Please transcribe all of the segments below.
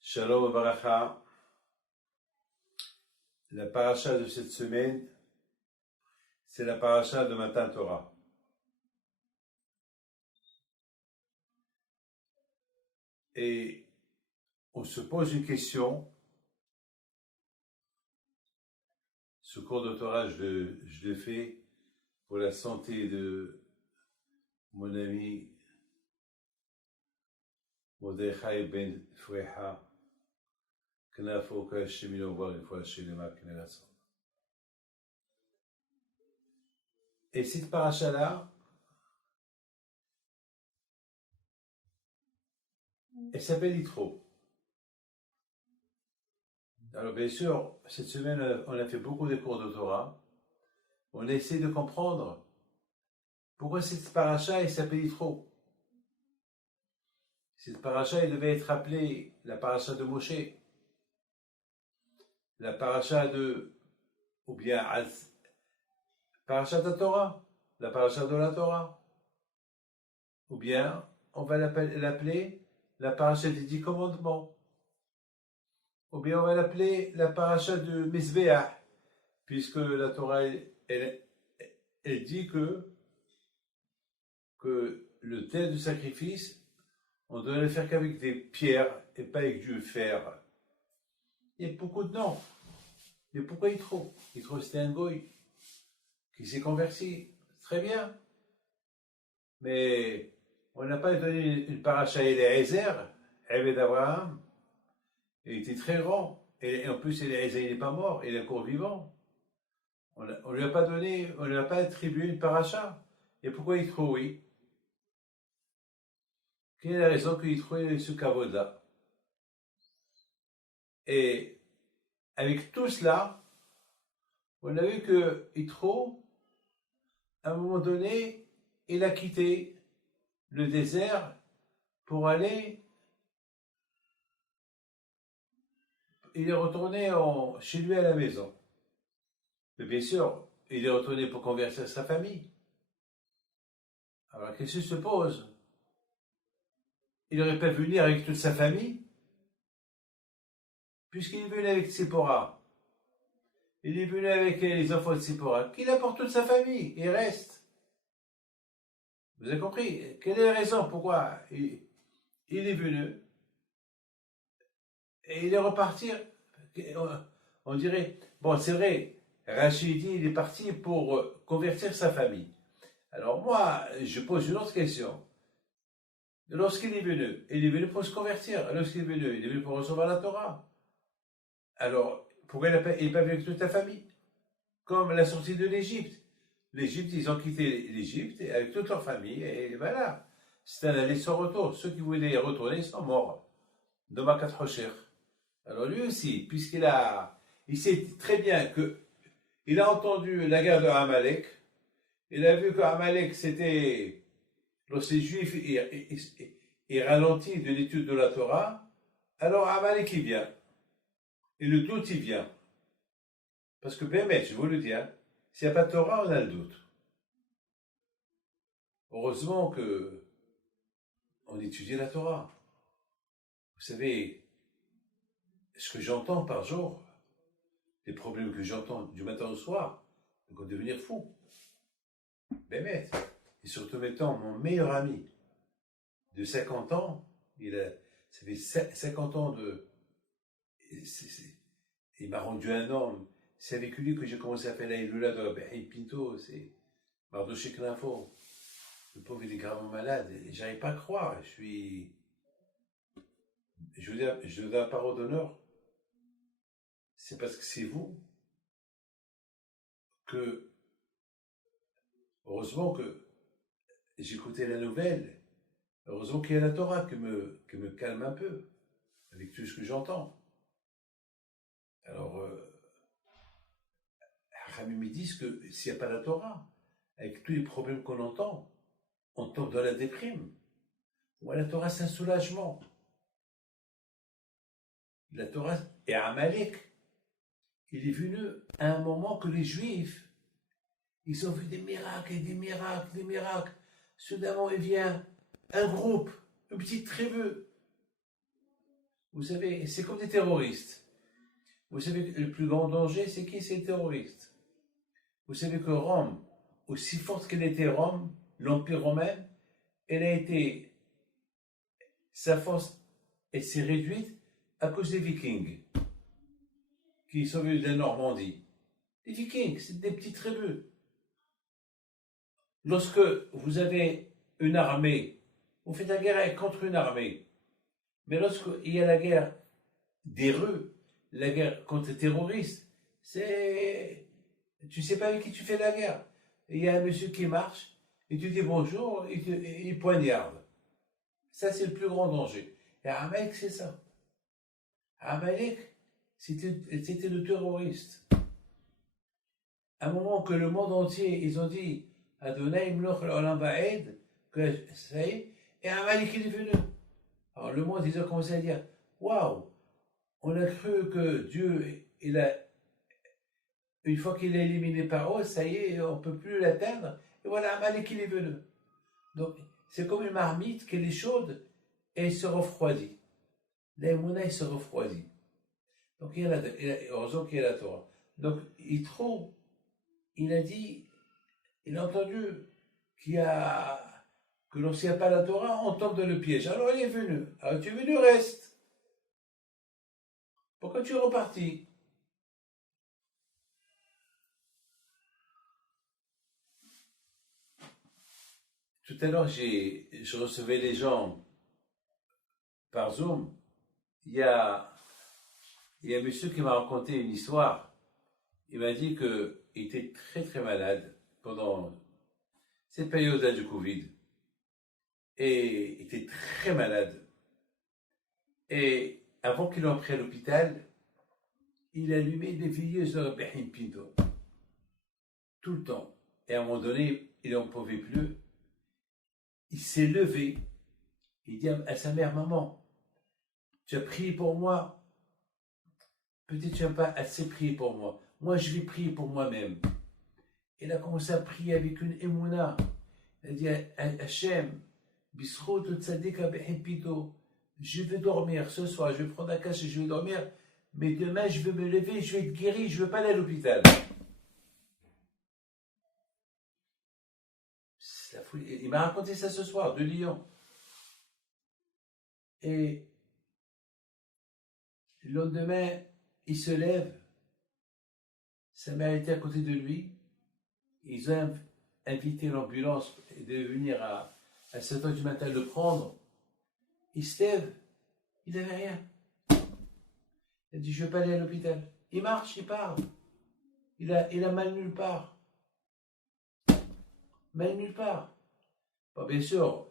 Shalom Baracha. La paracha de cette semaine, c'est la paracha de Matan Torah. Et on se pose une question. Ce cours de Torah, je le fais pour la santé de mon ami Mordechai Ben Foueha, Knafo Kashim Ilovar, une fois chez les marques Nélasson. Et cette paracha-là, elle s'appelle Yitro. Alors bien sûr, cette semaine, on a fait beaucoup de cours de Torah. On a essayé de comprendre pourquoi cette paracha, elle s'appelle Yitro. Cette paracha, elle devait être appelée la paracha de Moshe, la paracha de, ou bien paracha de la Torah, la paracha de la Torah, ou bien on va l'appeler la paracha des 10 commandements, ou bien on va l'appeler la paracha de Mizbeach, puisque la Torah, elle dit que le tel du sacrifice, on doit le faire qu'avec des pierres et pas avec du fer. Il y a beaucoup de noms. Mais pourquoi Yitro? Yitro, c'était un goy qui s'est converti. Très bien. Mais on n'a pas donné une paracha à Eliezer, Eved Abraham. Il était très grand. Et en plus, Eliezer, il n'est pas mort, il est encore vivant. On ne lui a pas donné, on ne lui a pas attribué une paracha. Et pourquoi Yitro, oui? Quelle est la raison que Yitro ait ce kavod-là? Et avec tout cela, on a vu que Yitro, à un moment donné, il a quitté le désert pour aller. Il est retourné chez lui à la maison. Mais bien sûr, il est retourné pour convertir sa famille. Alors, qu'est-ce qui se pose? Il aurait pas pu venir avec toute sa famille, puisqu'il est venu avec Tsipora. Il est venu avec les enfants de Tsipora, qu'il apporte toute sa famille, il reste. Vous avez compris? Quelle est la raison pourquoi il est venu et il est reparti? On dirait, bon, c'est vrai, Rachid dit, il est parti pour convertir sa famille. Alors moi, je pose une autre question. Lorsqu'il est venu, il est venu pour se convertir. Lorsqu'il est venu pour recevoir la Torah. Alors, pourquoi il n'est pas venu avec toute la famille? Comme la sortie de l'Égypte. L'Égypte, ils ont quitté l'Égypte avec toute leur famille, et voilà. C'est un aller sans retour. Ceux qui voulaient y retourner sont morts. Domakat Hosher. Alors lui aussi, il sait très bien il a entendu la guerre de Amalek, il a vu que Amalek c'était, lorsque les Juifs ils ralentissent de l'étude de la Torah, alors Amalek il vient, et le doute il vient, parce que Bémet, je vous le dis, s'il n'y a pas de Torah, on a le doute. Heureusement que on étudie la Torah. Vous savez, ce que j'entends par jour, les problèmes que j'entends du matin au soir, donc on va devenir fou. Bémet. Et surtout maintenant, mon meilleur ami de 50 ans, ça fait 50 ans il m'a rendu un homme. C'est avec lui que j'ai commencé à faire la Iloula de Rabbi Pinto, c'est Mardoché Knafo. Le pauvre, il est gravement malade, et j'arrive pas à croire. Je veux dire, je donne la parole d'honneur. C'est parce que c'est vous que, heureusement que j'écoutais la nouvelle, heureusement qu'il y a la Torah qui me calme un peu, avec tout ce que j'entends. Alors, Ramim me disent que s'il n'y a pas la Torah, avec tous les problèmes qu'on entend, on tombe dans la déprime. Moi, la Torah, c'est un soulagement. La Torah, et Amalek, il est venu à un moment que les Juifs, ils ont vu des miracles et des miracles, des miracles. Soudainement, il vient un groupe, une petite tribu, Vous savez, c'est comme des terroristes. Vous savez que le plus grand danger, c'est qui? C'est les terroristes. Vous savez que Rome, aussi forte qu'elle était Rome, l'Empire romain, elle a été, sa force, elle s'est réduite à cause des Vikings, qui sont venus de la Normandie. Les Vikings, c'est des petites tribus. Lorsque vous avez une armée, vous faites la guerre contre une armée. Mais lorsqu'il y a la guerre des rues, la guerre contre les terroristes, c'est... Tu sais pas avec qui tu fais la guerre. Il y a un monsieur qui marche, et tu dis bonjour, et il poignarde. Ça, c'est le plus grand danger. Et Amalek, c'est ça. Amalek, c'était le terroriste. À un moment que le monde entier, ils ont dit Adonai Mloch l'Olam Va'ed, que ça y est, et Amalek il est venu. Alors le monde, ils ont commencé à dire waouh, on a cru que Dieu, une fois qu'il a éliminé Paro, ça y est, on ne peut plus l'atteindre. Et voilà, Amalek il est venu. Donc, c'est comme une marmite qu'elle est chaude et elle se refroidit. L'aïmouna, il se refroidit. Donc, heureusement qu'il y a la Torah. Donc, Yitro, il a dit, il a entendu que lorsqu'il n'y a pas la Torah, on tombe dans le piège. Alors, il est venu. Alors, tu es venu, reste. Pourquoi tu es reparti? Tout à l'heure, je recevais les gens par Zoom. Il y a un monsieur qui m'a raconté une histoire. Il m'a dit qu'il était très très malade pendant cette période-là du Covid. Et il était très malade. Et avant qu'il entre à l'hôpital, il allumait des veilleuses de Rabbi Pinto. Tout le temps. Et à un moment donné, il n'en pouvait plus. Il s'est levé. Il dit à sa mère, maman, tu as prié pour moi. Peut-être tu n'as pas assez prié pour moi. Moi, je vais prier pour moi-même. Il a commencé à prier avec une émouna. Il a dit Hachem, Bisrout Tzadika Behepito, je vais dormir ce soir, je vais prendre la cache et je vais dormir, mais demain je vais me lever, je vais être guéri, je ne veux pas aller à l'hôpital. C'est la folie. Il m'a raconté ça ce soir, de Lyon. Et le lendemain, il se lève, sa mère était à côté de lui, ils ont invité l'ambulance de venir à 7 h du matin le prendre. Il se lève, il n'avait rien. Il a dit, je ne veux pas aller à l'hôpital. Il marche, il part. Il a mal nulle part. Mal nulle part. Bon, bien sûr,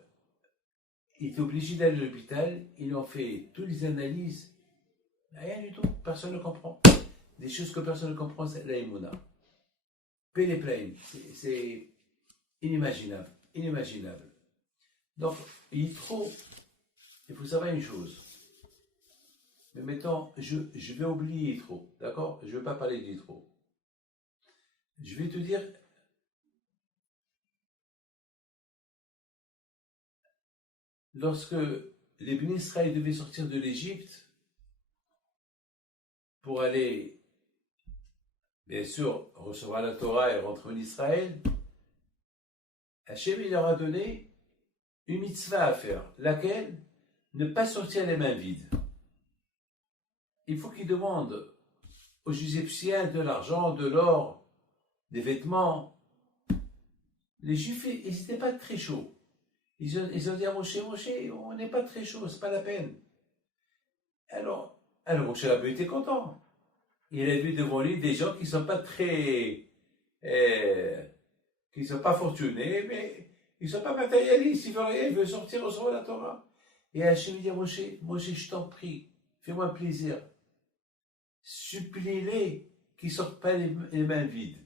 il est obligé d'aller à l'hôpital. Ils ont fait toutes les analyses. Rien du tout. Personne ne comprend. Des choses que personne ne comprend, c'est la Emouna. Péléplaine. C'est inimaginable. Inimaginable. Donc, il faut savoir une chose. Mais mettons, je vais oublier Yitro, d'accord? Je ne vais pas parler d'Yitro. Je vais te dire, lorsque les bénis Israël devaient sortir de l'Égypte pour aller, bien sûr, recevoir la Torah et rentrer en Israël, Hachem il leur a donné une mitzvah à faire, laquelle ne pas sortir les mains vides. Il faut qu'ils demandent aux Égyptiens de l'argent, de l'or, des vêtements. Les Juifs, ils n'étaient pas très chauds. Ils ont dit à Moshe, on n'est pas très chaud, c'est pas la peine. Alors Moshe Rabbeinu était content. Il a vu devant lui des gens qui ne sont pas très, qui ne sont pas fortunés, mais ils ne sont pas matérialistes. Ils veulent rien, ils veulent sortir recevoir la Torah. Et Hachem dit à Moshe, je t'en prie, fais-moi plaisir. Supplie-les qu'ils ne sortent pas les mains vides.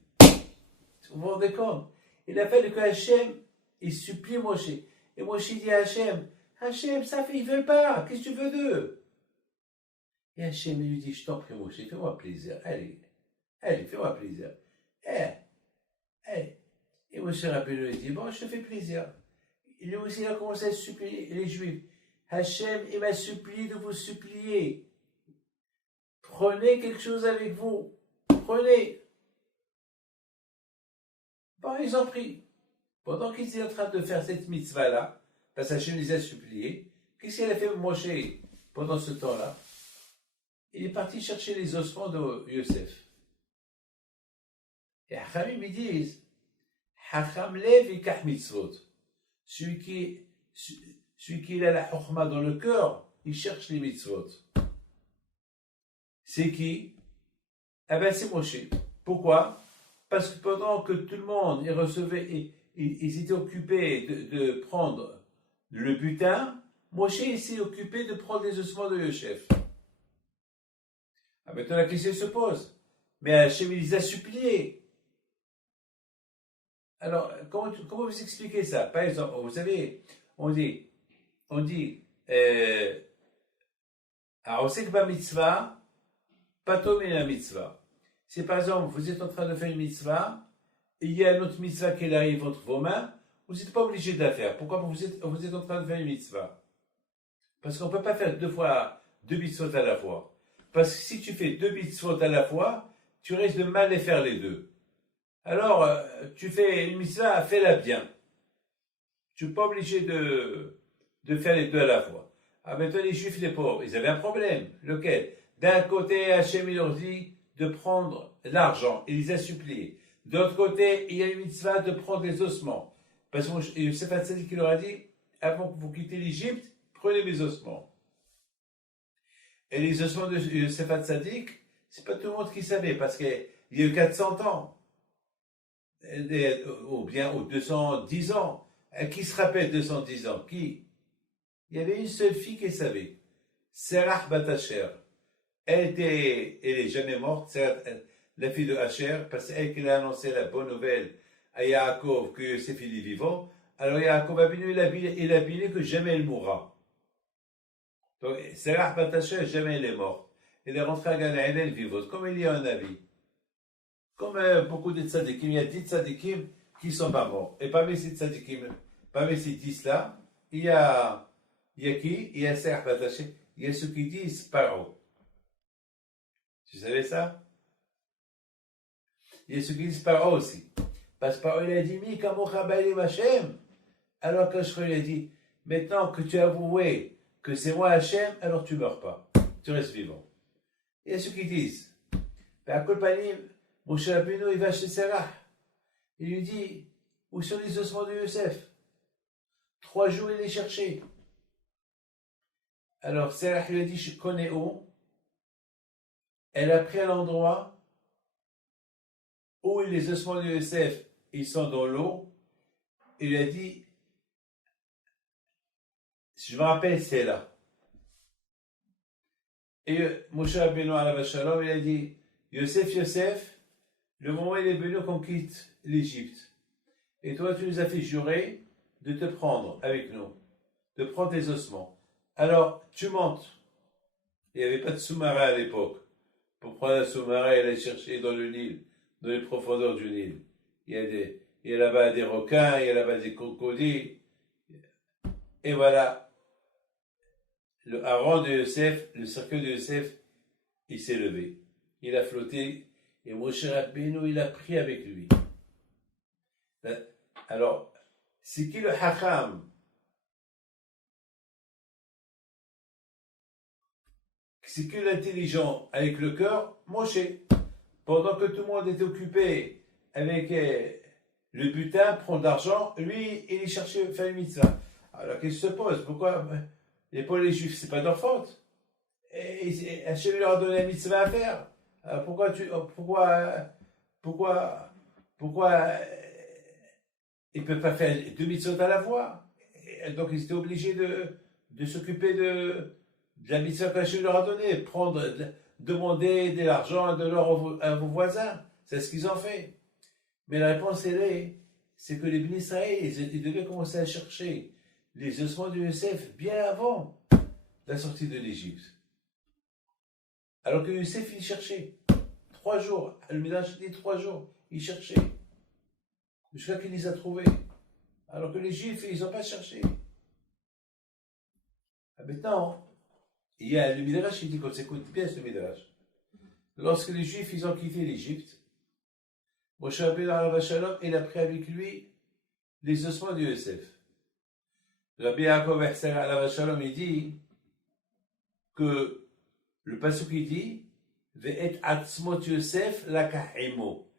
Vous vous rendez compte? Il a fallu que Hachem, il supplie Moshe. Et Moshe dit à Hachem, ça fait, ils ne veulent pas, qu'est-ce que tu veux d'eux? Et Hachem lui dit, je t'en prie Moshe, fais-moi plaisir, allez, fais-moi plaisir. Et Moshe Rabbeinu lui dit, bon, je te fais plaisir. Lui aussi, il a commencé à supplier les Juifs. Hachem, il m'a supplié de vous supplier. Prenez quelque chose avec vous. Prenez. Bon, ils ont pris. Pendant qu'ils étaient en train de faire cette mitzvah-là, parce qu'Hachem les a suppliés, qu'est-ce qu'il a fait Moshe pendant ce temps-là? Il est parti chercher les ossements de Yosef. Et Hachamim, ils disent, Hacham lev yikach mitzvot. Celui qui a la chokhma dans le cœur, il cherche les mitzvot. C'est qui? Eh bien, c'est Moshe. Pourquoi? Parce que pendant que tout le monde y recevait, ils étaient occupés de prendre le butin, Moshe s'est occupé de prendre les ossements de Yosef. Ah, maintenant la question se pose. Mais Hachem, il les a suppliés. Alors, comment vous expliquez ça? Par exemple, vous savez, on dit, alors on sait que ma mitzvah, pas tomber la mitzvah. Si par exemple, vous êtes en train de faire une mitzvah, et il y a une autre mitzvah qui arrive entre vos mains, vous n'êtes pas obligé de la faire. Pourquoi vous êtes en train de faire une mitzvah? Parce qu'on ne peut pas faire deux mitzvot à la fois. Parce que si tu fais deux mitzvot à la fois, tu risques de mal les faire les deux. Alors, tu fais une mitzvah, fais-la bien. Tu n'es pas obligé de faire les deux à la fois. Ah, maintenant, les juifs, les pauvres, ils avaient un problème. Lequel? D'un côté, Hachem, il leur dit de prendre l'argent. Il les a suppliés. De l'autre côté, il y a une mitzvah de prendre les ossements. Parce que Yosef Hatzadik, il leur a dit, avant que vous quittez l'Égypte, prenez mes ossements. Et les ossements de Yosef Hatzadik, c'est pas tout le monde qui savait, parce qu'il y a eu 400 ans. Ou bien 210 ans. Qui se rappelle 210 ans? Qui? Il y avait une seule fille qui savait. Serach bat Asher. Elle est jamais morte, la fille de Asher, parce qu'elle qui a annoncé la bonne nouvelle à Yaakov que Yosef il est vivant. Alors Yaakov Avinu, il a biné que jamais elle mourra. Donc Serach bat Asher, jamais elle est morte. Elle est rentrée à Gan Eden vivante, comme il y a un avis. Comme beaucoup de tzadikim, il y a 10 tzadikim qui ne sont pas morts. Et parmi ces tzadikim, parmi ces 10-là, il y a qui? Il y a Serach bat Asher. Il y a ceux qui disent Paro. Tu savais ça? Il y a ceux qui disent Paro aussi. Parce que Paro, il a dit, Mi kamocha ba'elim Hashem. Alors que je lui ai dit, maintenant que tu as avoué que c'est moi Hashem, alors tu ne meurs pas. Tu restes vivant. Il y a ceux qui disent, à Kolpanim, Moshe Rabbeinu, il va chez Serach. Il lui dit, où sont les ossements de Yosef? 3 jours, il les cherchait. Alors Serach lui a dit, je connais où? Elle a pris à l'endroit où les ossements de Yosef, ils sont dans l'eau. Il lui a dit, si je me rappelle, c'est là. Et Moshe Rabbeinu alav shalom, il a dit, Yosef, le moment où il est venu qu'on quitte l'Égypte. Et toi, tu nous as fait jurer de te prendre avec nous, de prendre tes ossements. Alors, tu montes. Il n'y avait pas de sous-marin à l'époque. Pour prendre un sous-marin et aller chercher dans le Nil, dans les profondeurs du Nil. Il y a là-bas des requins, il y a là-bas des crocodiles. Et voilà. Le hareng de Yosef, le cercueil de Yosef, il s'est levé. Il a flotté. Et Moshe Rabbeinu, il a pris avec lui. Alors, c'est qui le Hacham? C'est qui l'intelligent avec le cœur? Moshe. Pendant que tout le monde était occupé avec le butin, prendre l'argent, lui, il cherchait à faire une mitzvah. Alors, qu'est-ce qui se pose? Pourquoi les Juifs, c'est pas leur faute? Et Hachem leur a donné la mitzvah à faire. Pourquoi ils ne peuvent pas faire 2 mitzvot à la fois? Et donc ils étaient obligés de s'occuper de la mitzvah qu'Hachem leur a donnée, demander de l'argent de l'or à vos voisins. C'est ce qu'ils ont fait. Mais la réponse c'est que les Bnei Israël, ils devaient commencer à chercher les ossements de Yosef bien avant la sortie de l'Égypte. Alors que Yosef, il cherchait 3 jours. Le Midrash dit 3 jours. Il cherchait. Jusqu'à qu'il les a trouvés. Alors que les Juifs, ils n'ont pas cherché. Maintenant, il y a le Midrash qui dit qu'on s'écoute bien ce Midrash. Lorsque les Juifs ils ont quitté l'Égypte, Moshe Rabbeinu alav shalom, il a pris avec lui les ossements de Yosef. Rabbi Yaakov alav shalom, il dit que le pasuk il dit Ve'et atzmot Yosef lakahimo.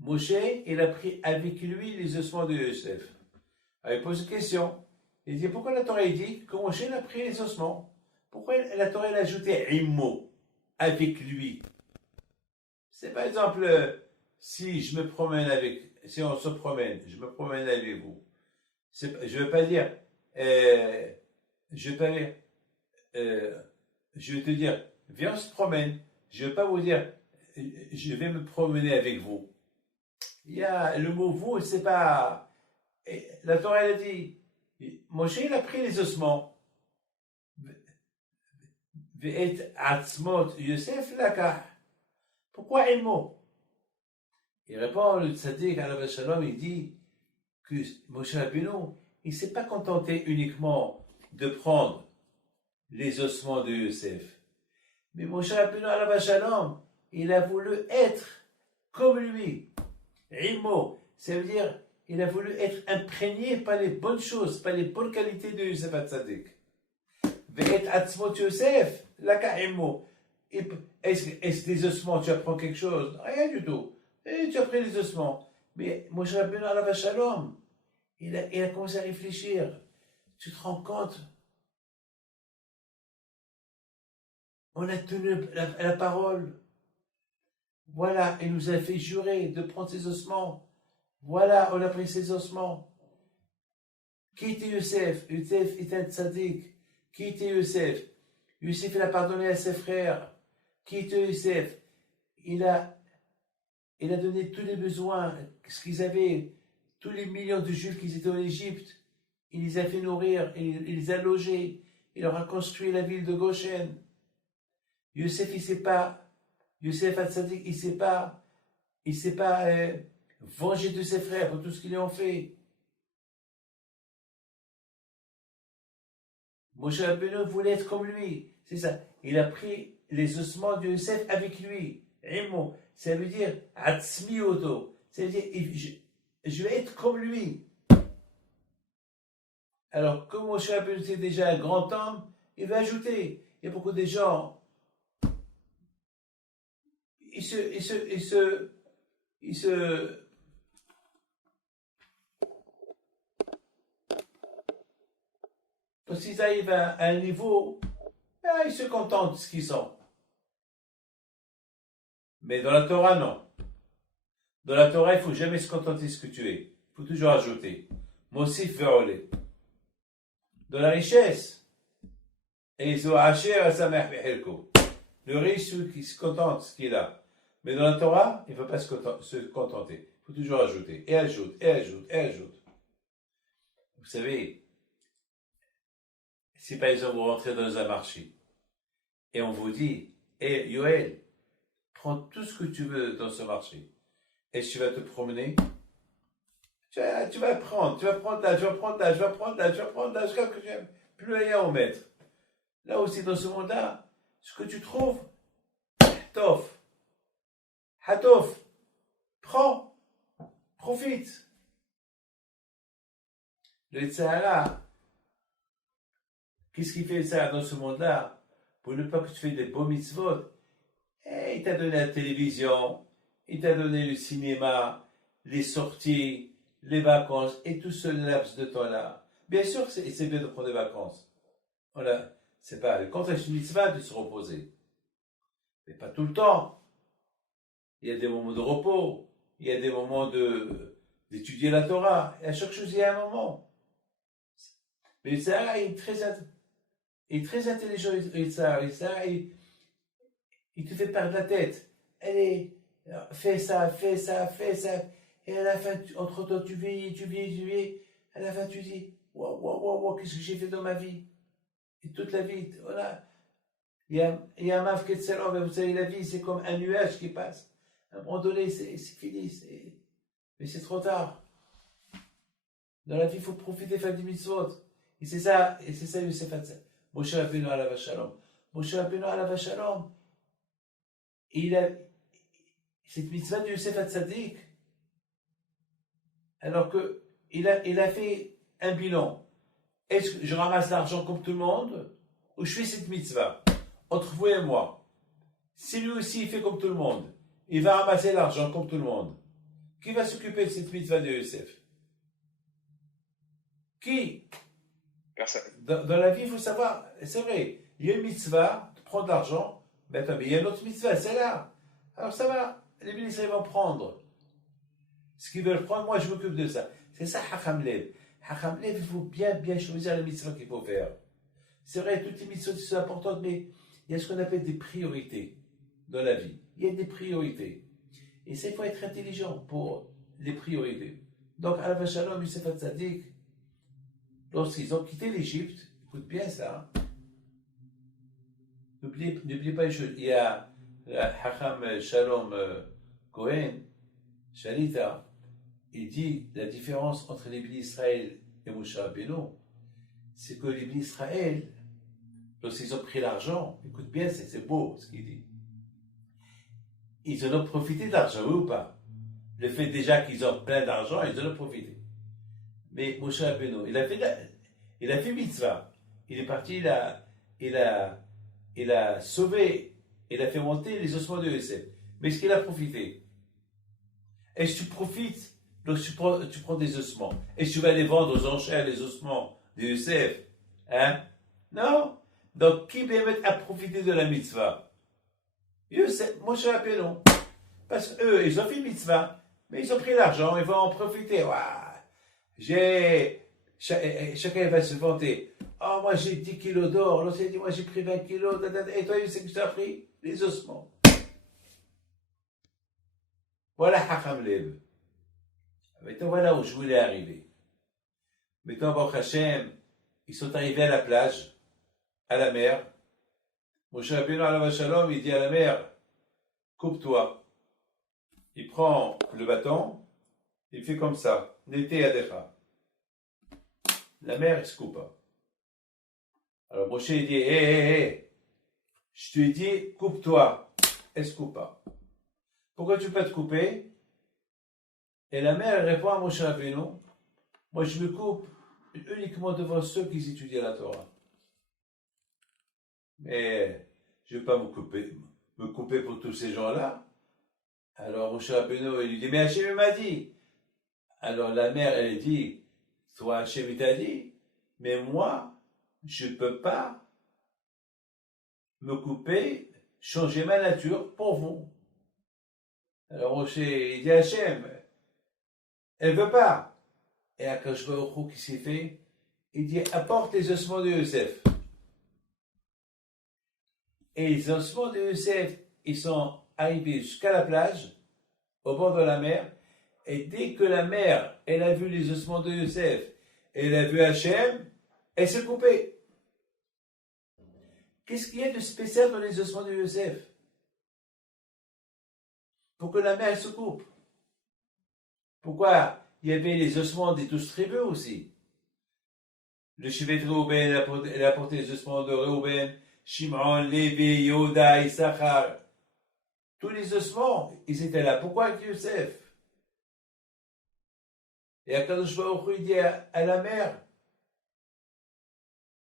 Moshe, il a pris avec lui les ossements de Yosef. Alors il pose une question. Il dit pourquoi la Torah il dit que Moshe a pris les ossements? Pourquoi la Torah a ajouté imo avec lui? C'est par exemple si je me promène avec, si on se promène, je me promène avec vous. Je ne veux pas dire, je vais pas dire, je vais te dire, viens on se promène. Je ne vais pas vous dire, je vais me promener avec vous. Il y a le mot vous, c'est pas. La Torah elle a dit, Moshe il a pris les ossements. Ve'et atzmot Yosef lakah. Pourquoi un mot? Il répond, le tzaddik alav shalom, il dit que Moshe Rabbeinu, il ne s'est pas contenté uniquement de prendre les ossements de Yosef. Mais Moshe Rabbeinu alav shalom, il a voulu être comme lui. Imo, ça veut dire, il a voulu être imprégné par les bonnes choses, par les bonnes qualités de Yosef HaTzadik. Ve'et atzmot Yosef, laka imo. Est-ce que des ossements, tu apprends quelque chose? Rien du tout. Et tu as pris les ossements. Mais Moshe Rabbeinu alav shalom, il a commencé à réfléchir. Tu te rends compte? On a tenu la parole. Voilà, il nous a fait jurer de prendre ses ossements. Voilà, on a pris ses ossements. Qui était Yosef? Yosef était un tzaddik. Qui était Yosef? Yosef, il a pardonné à ses frères. Qui était Yosef? Il a donné tous les besoins, ce qu'ils avaient, tous les millions de Juifs qui étaient en Égypte. Il les a fait nourrir, il les a logés. Il leur a construit la ville de Goshen. Yosef, il ne sait pas. Yosef HaTzadik, il ne s'est pas vengé de ses frères pour tout ce qu'ils lui ont fait. Moshe Rabbeinu voulait être comme lui. C'est ça. Il a pris les ossements de Yosef avec lui. Imo, ça veut dire Atzmi Oto. Ça veut dire je vais être comme lui. Alors, comme Moshe Rabbeinu était déjà un grand homme, il va ajouter. Il y a beaucoup de gens. Il se quand ils arrivent à un niveau, ils se contentent de ce qu'ils sont. Mais dans la Torah, non. Dans la Torah, il ne faut jamais se contenter de ce que tu es. Il faut toujours ajouter. Mosif ve'olé. Dans la richesse, le riche, celui qui se contente de ce qu'il a. Mais dans la Torah, il ne faut pas se contenter. Il faut toujours ajouter. Et ajoute, et ajoute, et ajoute. Vous savez, si par exemple vous rentrez dans un marché et on vous dit, Yoel, prends tout ce que tu veux dans ce marché. Est-ce que tu vas te promener? Tu vas prendre là, jusqu'à que tu n'aimes plus rien en mettre. Là aussi, dans ce monde-là, ce que tu trouves, Hatof, prends, profite. Le Tzahara, qu'est-ce qu'il fait ça dans ce monde-là? Pour ne pas que tu fais des beaux mitzvot, il t'a donné la télévision, il t'a donné le cinéma, les sorties, les vacances, et tout ce laps de temps-là. Bien sûr que c'est bien de prendre des vacances. Voilà, c'est pas le contexte d'une mitzvah de se reposer. Mais pas tout le temps. Il y a des moments de repos, il y a des moments d'étudier la Torah, et à chaque chose il y a un moment. Mais ça, il est très intelligent, il te fait perdre la tête. Allez, fais ça, et à la fin, entre-temps, tu vieillis, à la fin, tu dis, wow, qu'est-ce que j'ai fait dans ma vie? Et toute la vie, voilà. Il y a un maf qui est mais vous savez, la vie, c'est comme un nuage qui passe. À un moment donné, c'est fini, mais c'est trop tard. Dans la vie, il faut profiter, faire des mitzvot. Et c'est ça, Yosef HaTzadik. Moshe Rabbeinu alav shalom. Moshe Rabbeinu alav shalom, il a cette mitzvah de Yosef Hatzadik, alors que il a fait un bilan. Est-ce que je ramasse l'argent comme tout le monde, ou je fais cette mitzvah? Entre vous et moi, si lui aussi il fait comme tout le monde, il va ramasser l'argent comme tout le monde, qui va s'occuper de cette mitzvah de Yosef? Qui? Personne. Dans la vie, il faut savoir, c'est vrai, il y a une mitzvah de prendre l'argent, mais il y a une autre mitzvah, c'est là. Alors ça va, les ministres vont prendre ce qu'ils veulent prendre, moi je m'occupe de ça. C'est ça, Hacham Lev. Hacham Lev, il faut bien choisir les mitzvahs qu'il faut faire. C'est vrai, toutes les mitzvahs sont importantes, mais il y a ce qu'on appelle des priorités dans la vie. Il y a des priorités. Et ça, il faut être intelligent pour les priorités. Donc, alav shalom, Yosef Hatzadik, lorsqu'ils ont quitté l'Égypte, écoute bien ça, n'oubliez pas une chose, il y a Hacham Shalom Cohen, Shalita, il dit la différence entre les Bnei Israël et Moshe Rabbeinu, c'est que les Bnei Israël, lorsqu'ils ont pris l'argent, écoute bien, c'est beau ce qu'il dit, ils en ont profité de l'argent, oui ou pas? Le fait déjà qu'ils ont plein d'argent, ils en ont profité. Mais Moshe Rabbeinu, il a fait mitzvah. Il est parti, il a sauvé, il a fait monter les ossements de Yosef. Mais est-ce qu'il a profité? Est-ce que tu profites lorsque tu prends des ossements? Est-ce que tu vas les vendre aux enchères, les ossements de Yosef? Hein? Non. Donc, qui a profité de la mitzvah? Yosef, Moshe Rabbeinu. Parce qu'eux, ils ont fait mitzvah, mais ils ont pris l'argent, ils vont en profiter. Ouah, chacun va se vanter. Oh, moi j'ai 10 kilos d'or, l'autre dit, moi j'ai pris 20 kilos, et toi, c'est que tu as pris les ossements. Voilà Hacham Lev. Maintenant, voilà où je voulais arriver. Maintenant, Baruch Hashem, ils sont arrivés à la plage, à la mer. Moshe Rabbeinu alav shalom, il dit à la mer, coupe-toi. Il prend le bâton, il fait comme ça, Nete Adecha. La mer, il se coupe. Alors Moshe il dit, hé, je te dis, coupe-toi. Elle se coupe pas. Pourquoi tu peux te couper? Et la mère elle répond à Moshe Rabbeinu, moi je me coupe uniquement devant ceux qui étudient la Torah. Mais je ne vais pas me couper pour tous ces gens-là. Alors Moshe Rabbeinu il lui dit, mais Hachem m'a dit. Alors la mère elle dit, toi Hachem t'a dit, mais moi je ne peux pas me couper, changer ma nature pour vous. Alors Moshe il dit Hachem, elle ne veut pas. Et Akadosh Baruch Hu qui s'est fait, il dit apporte les ossements de Yosef. Et les ossements de Yosef, ils sont arrivés jusqu'à la plage, au bord de la mer, et dès que la mer, elle a vu les ossements de Yosef, elle a vu Hachem, elle s'est coupée. Qu'est-ce qu'il y a de spécial dans les ossements de Yosef? Pour que la mer se coupe. Pourquoi? Il y avait les ossements des 12 tribus aussi. Le Shevet Reuben, il a apporté les ossements de Reuben, Shimon, Lévi, Yehuda, Issachar. Tous les ossements, ils étaient là. Pourquoi avec Yosef? Et Akadosh Baruch Hu, il dit à la mer,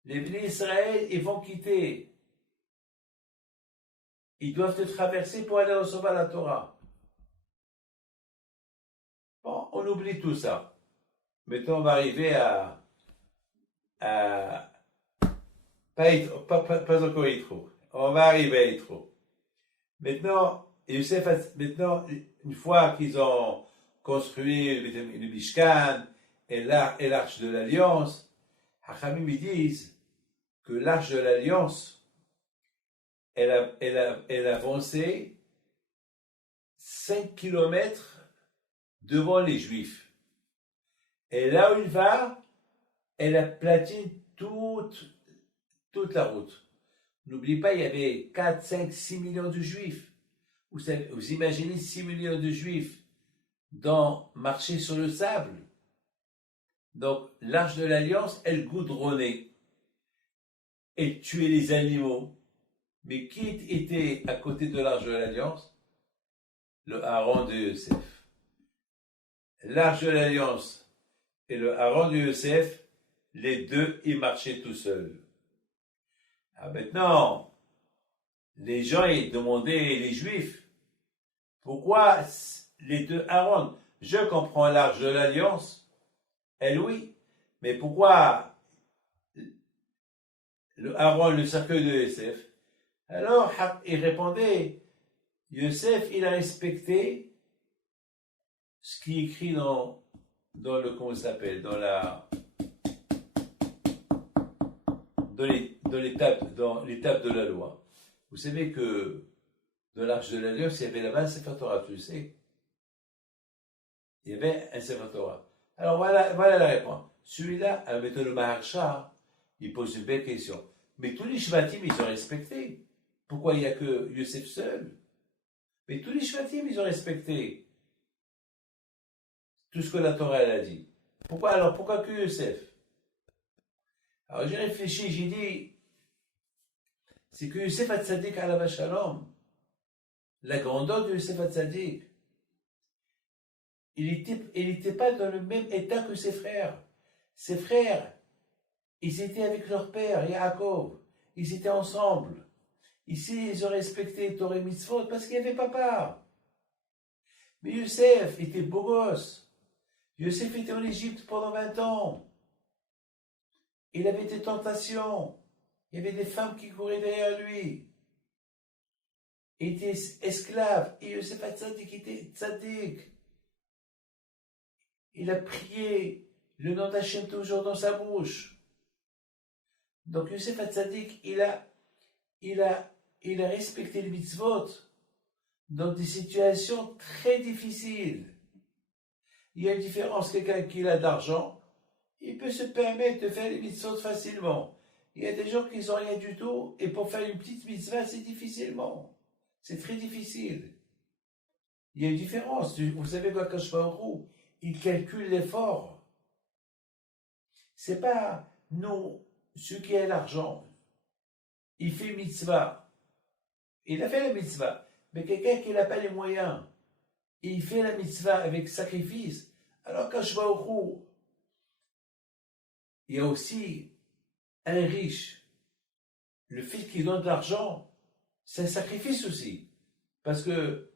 les Bnei Israël, ils vont quitter. Ils doivent te traverser pour aller recevoir la Torah. Bon, on oublie tout ça. Maintenant, on va arriver pas encore Yitro. On va arriver à Yitro. Maintenant, une fois qu'ils ont construit le Mishkan et l'arche de l'Alliance, Hachamim ils disent que l'arche de l'Alliance, elle a avancé 5 kilomètres devant les Juifs. Et là où il va, elle aplatine toute la route. N'oubliez pas, il y avait 4, 5, 6 millions de Juifs. Vous imaginez 6 millions de Juifs marcher sur le sable. Donc, l'arche de l'Alliance, elle goudronnait. et tuer les animaux. Mais qui était à côté de l'Arche de l'Alliance? Le Aaron de Yosef. L'Arche de l'Alliance et le Aaron de Yosef, les deux, ils marchaient tout seuls. Ah, maintenant, les gens, ils demandaient, les Juifs, pourquoi les deux Aaron? Je comprends l'Arche de l'Alliance, elle oui, mais pourquoi le Aaron, le cercueil de Yosef? Alors, il répondait, Yosef, il a respecté ce qui est écrit dans le, comment ça s'appelle, dans l'étape de la loi. Vous savez que dans l'Arche de l'Alliance, il y avait là-bas un Sefer Torah, tu le sais. Il y avait un Sefer Torah. Alors voilà la réponse. Celui-là, avec le Maharsha, il pose une belle question. Mais tous les Shvatim, ils ont respecté. Pourquoi il n'y a que Yosef seul? Mais tous les Shvatim, ils ont respecté tout ce que la Torah elle a dit. Pourquoi que Yosef? Alors j'ai réfléchi, j'ai dit, c'est que Yosef Hatzadik Alav Shalom, la grandeur de Yosef Hatzadik, il n'était pas dans le même état que ses frères. Ses frères, ils étaient avec leur père, Yaakov. Ils étaient ensemble. Ici, ils ont respecté Torah et Mitzvot parce qu'il n'y avait papa. Mais Yosef était beau gosse. Yosef était en Égypte pendant 20 ans. Il avait des tentations. Il y avait des femmes qui couraient derrière lui. Il était esclave. Et Yosef Hatzadik était tzaddik. Il a prié le nom d'Hachem toujours dans sa bouche. Donc Yosef Hatzadik, il a respecté les mitzvot dans des situations très difficiles. Il y a une différence, quelqu'un qui a de l'argent, il peut se permettre de faire les mitzvot facilement. Il y a des gens qui n'ont rien du tout, et pour faire une petite mitzvah, c'est difficilement. C'est très difficile. Il y a une différence. Vous savez quoi, quand je fais un roux, il calcule l'effort. C'est pas nous, ceux qui ont l'argent, il fait mitzvah. Il a fait la mitzvah. Mais quelqu'un qui n'a pas les moyens, il fait la mitzvah avec sacrifice. Alors quand je vais au roux, il y a aussi un riche. Le fait qu'il donne de l'argent, c'est un sacrifice aussi. Parce que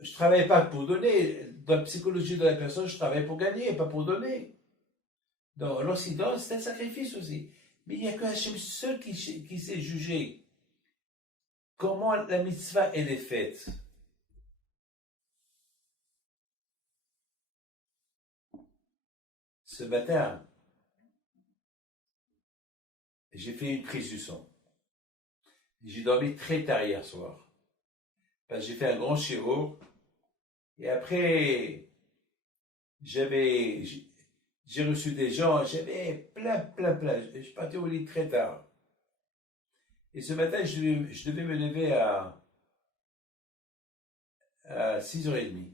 je ne travaille pas pour donner. Dans la psychologie de la personne, je travaille pour gagner, pas pour donner. Donc, lorsqu'il donne, c'est un sacrifice aussi. Mais il n'y a que Hachem seul qui sait juger comment la mitzvah elle est faite. Ce matin, j'ai fait une prise du son. J'ai dormi très tard hier soir. Parce que j'ai fait un grand shiur. Et après, j'ai reçu des gens, j'avais plein. Je suis parti au lit très tard. Et ce matin, je devais me lever à 6h30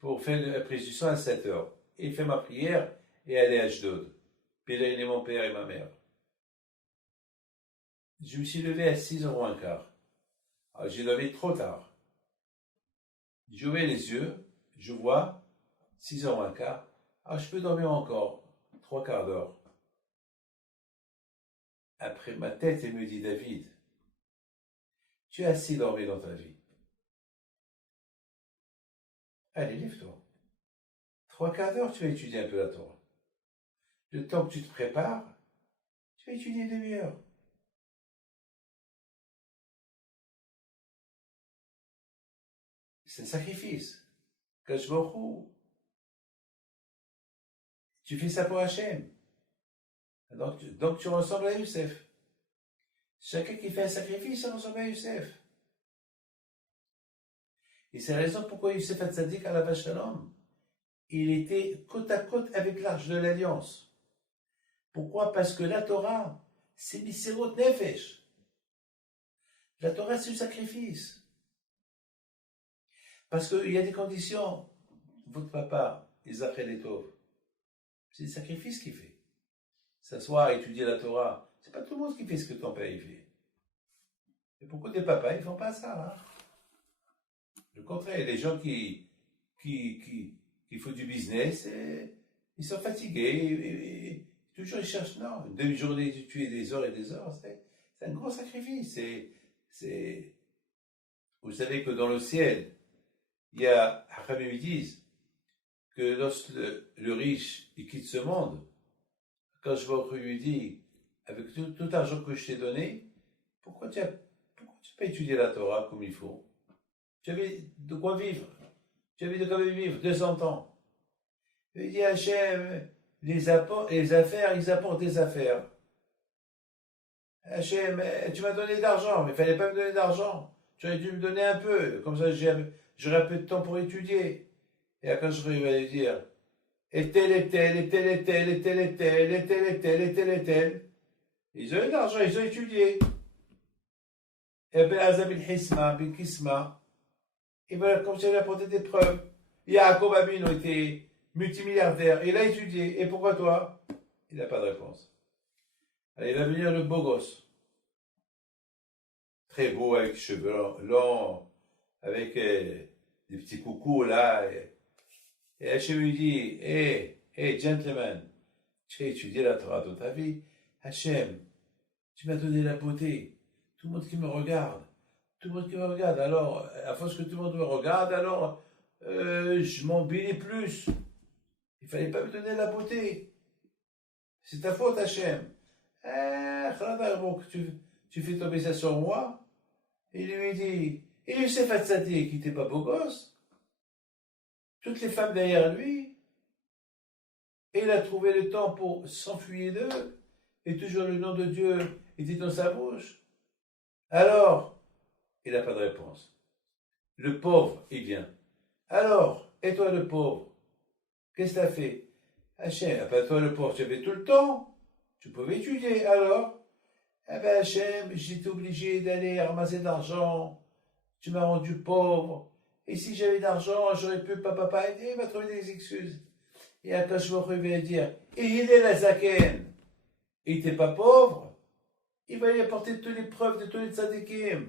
pour faire la prise du sang à 7h. Et faire ma prière et aller à Ashdod. Pèleriner mon père et ma mère. Je me suis levé à 6h moins quart. Alors, j'ai levé trop tard. J'ouvre les yeux, je vois 6h moins quart. Alors, je peux dormir encore 3/4 d'heure. Après, ma tête, elle me dit, David, tu as assez dormi dans ta vie. Allez, lève-toi. 3/4 d'heure, tu vas étudier un peu la Torah. Le temps que tu te prépares, tu vas étudier une demi-heure. C'est un sacrifice. Quand je vais tu fais ça pour Hachem. Donc tu ressembles à Youssef. Chacun qui fait un sacrifice, ça ressemble à Youssef. Et c'est la raison pourquoi Youssef Hatzadik à la vache Shalom, il était côte à côte avec l'Arche de l'Alliance. Pourquoi? Parce que la Torah, c'est Misérot Nefesh. La Torah, c'est le sacrifice. Parce qu'il y a des conditions. Votre papa, Isaac Eletov, c'est le sacrifice qu'il fait. s'asseoir, étudier la Torah. C'est pas tout le monde qui fait ce que ton père il fait. Et pourquoi tes papas, ils font pas ça, hein? Le contraire, les gens qui font du business, ils sont fatigués, toujours ils cherchent, non, une demi-journée de tuer des heures et des heures, c'est un gros sacrifice. Vous savez que dans le ciel, il y a, Hachamim ils disent, que lorsque le riche il quitte ce monde, quand je vois lui dit, avec tout l'argent que je t'ai donné, pourquoi tu n'as pas étudié la Torah comme il faut? Tu avais de quoi vivre. Tu avais de quoi vivre 200 ans. Il dit Hachem, les affaires, ils apportent des affaires. Hachem, tu m'as donné d'argent, mais il ne fallait pas me donner d'argent. Tu aurais dû me donner un peu, comme ça j'aurais un peu de temps pour étudier. Et quand je vais lui dire, et tel, et tel, et tel, et tel, et tel, et tel, et tel, et tel, et tel, et tel. Ils ont eu de l'argent, ils ont étudié. Et Ben Azab bin Hisma, bin Kisma, et voilà, comme ça, il a apporté des preuves. Yaakov Abinu était multimilliardaire, il a étudié. Et pourquoi toi? Il n'a pas de réponse. Alors, il va venir le beau gosse. Très beau, avec cheveux longs, avec des petits coucous là. Et Hachem lui dit, hey, gentleman, tu as étudié la Torah toute ta vie. Hachem, tu m'as donné la beauté. Tout le monde qui me regarde. Tout le monde qui me regarde. Alors, à force que tout le monde me regarde, alors, je m'embellis plus. Il ne fallait pas me donner la beauté. C'est ta faute, Hachem. Tu fais tomber ça sur moi. Il lui dit, et Youssef Hatzadik, qui n'était pas beau gosse. Toutes les femmes derrière lui. Et il a trouvé le temps pour s'enfuir d'eux. Et toujours le nom de Dieu était dans sa bouche. Alors, il n'a pas de réponse. Le pauvre, il vient. Alors, et toi le pauvre, qu'est-ce que tu as fait? Hachem, toi le pauvre, tu avais tout le temps. Tu pouvais étudier. Alors, Hachem, j'étais obligé d'aller ramasser de l'argent. Tu m'as rendu pauvre. Et si j'avais de l'argent, j'aurais pu, papa, il va trouver des excuses. Et quand je vais dire, et il est la zaken. Il n'était pas pauvre. Il va lui apporter toutes les preuves de tous les tzadikim.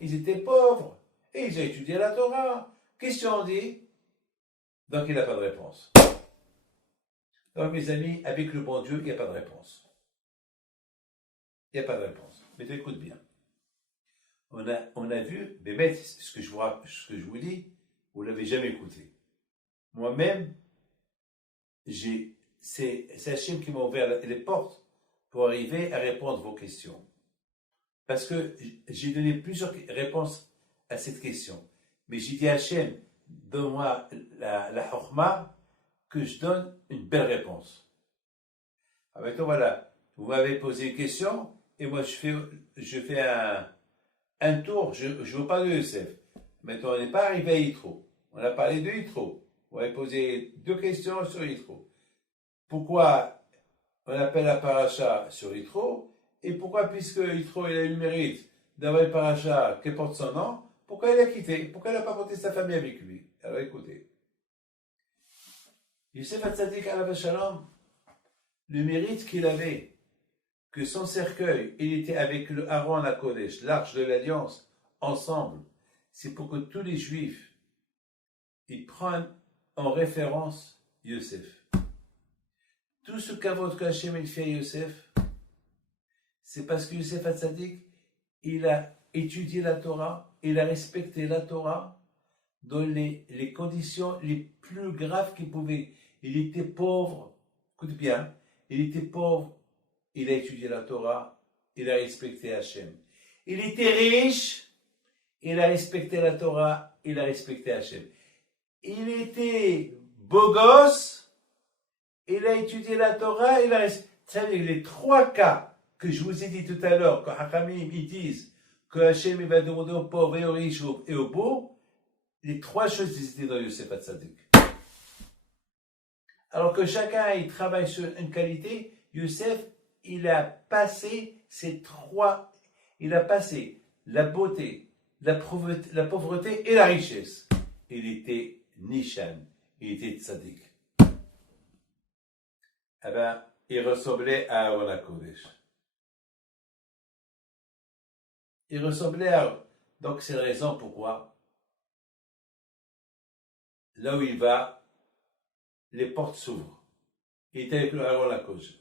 Ils étaient pauvres. Et ils ont étudié la Torah. Qu'est-ce qu'on dit? Donc il n'a pas de réponse. Donc mes amis, avec le bon Dieu, il n'y a pas de réponse. Il n'y a pas de réponse. Mais tu écoutes bien. On a vu, mais ce que je vous dis, vous ne l'avez jamais écouté. Moi-même, c'est Hachem qui m'a ouvert les portes pour arriver à répondre à vos questions. Parce que j'ai donné plusieurs réponses à cette question. Mais j'ai dit à Hachem, donne-moi la chokma, que je donne une belle réponse. Alors maintenant, voilà, vous m'avez posé une question, et moi je fais un tour, je vous parle de Youssef. Maintenant, on n'est pas arrivé à Yitro. On a parlé de Yitro. On va poser 2 questions sur Yitro. Pourquoi on appelle la paracha sur Yitro? Et pourquoi, puisque Yitro il a eu le mérite d'avoir une paracha qui porte son nom, pourquoi il a quitté? Pourquoi il n'a pas porté sa famille avec lui? Alors écoutez. Youssef Hatzadik alav shalom, le mérite qu'il avait, que son cercueil, il était avec le Aaron à Kodesh, l'arche de l'alliance, ensemble, c'est pour que tous les juifs, ils prennent en référence Youssef. Tout ce qu'avot qu'Hachem il fait à Youssef, c'est parce que Youssef Hatzadik, il a étudié la Torah, il a respecté la Torah dans les conditions les plus graves qu'il pouvait. Il était pauvre, écoute bien, il était pauvre, il a étudié la Torah, il a respecté Hachem. Il était riche, il a respecté la Torah, il a respecté Hachem. Il était beau gosse, il a étudié la Torah, il a respecté. Vous savez, les 3 cas que je vous ai dit tout à l'heure, quand Hachamim ils disent que Hachem il va demander aux pauvres et aux riches et aux beaux, les 3 choses étaient dans Youssef Hatzadik. Alors que chacun il travaille sur une qualité, Youssef, il a passé il a passé la beauté, la pauvreté et la richesse. Il était Nishan, il était tzaddik. Eh bien, il ressemblait à Aaron HaKodesh. Il ressemblait à... Donc c'est la raison pourquoi, là où il va, les portes s'ouvrent. Il était avec Aaron HaKodesh.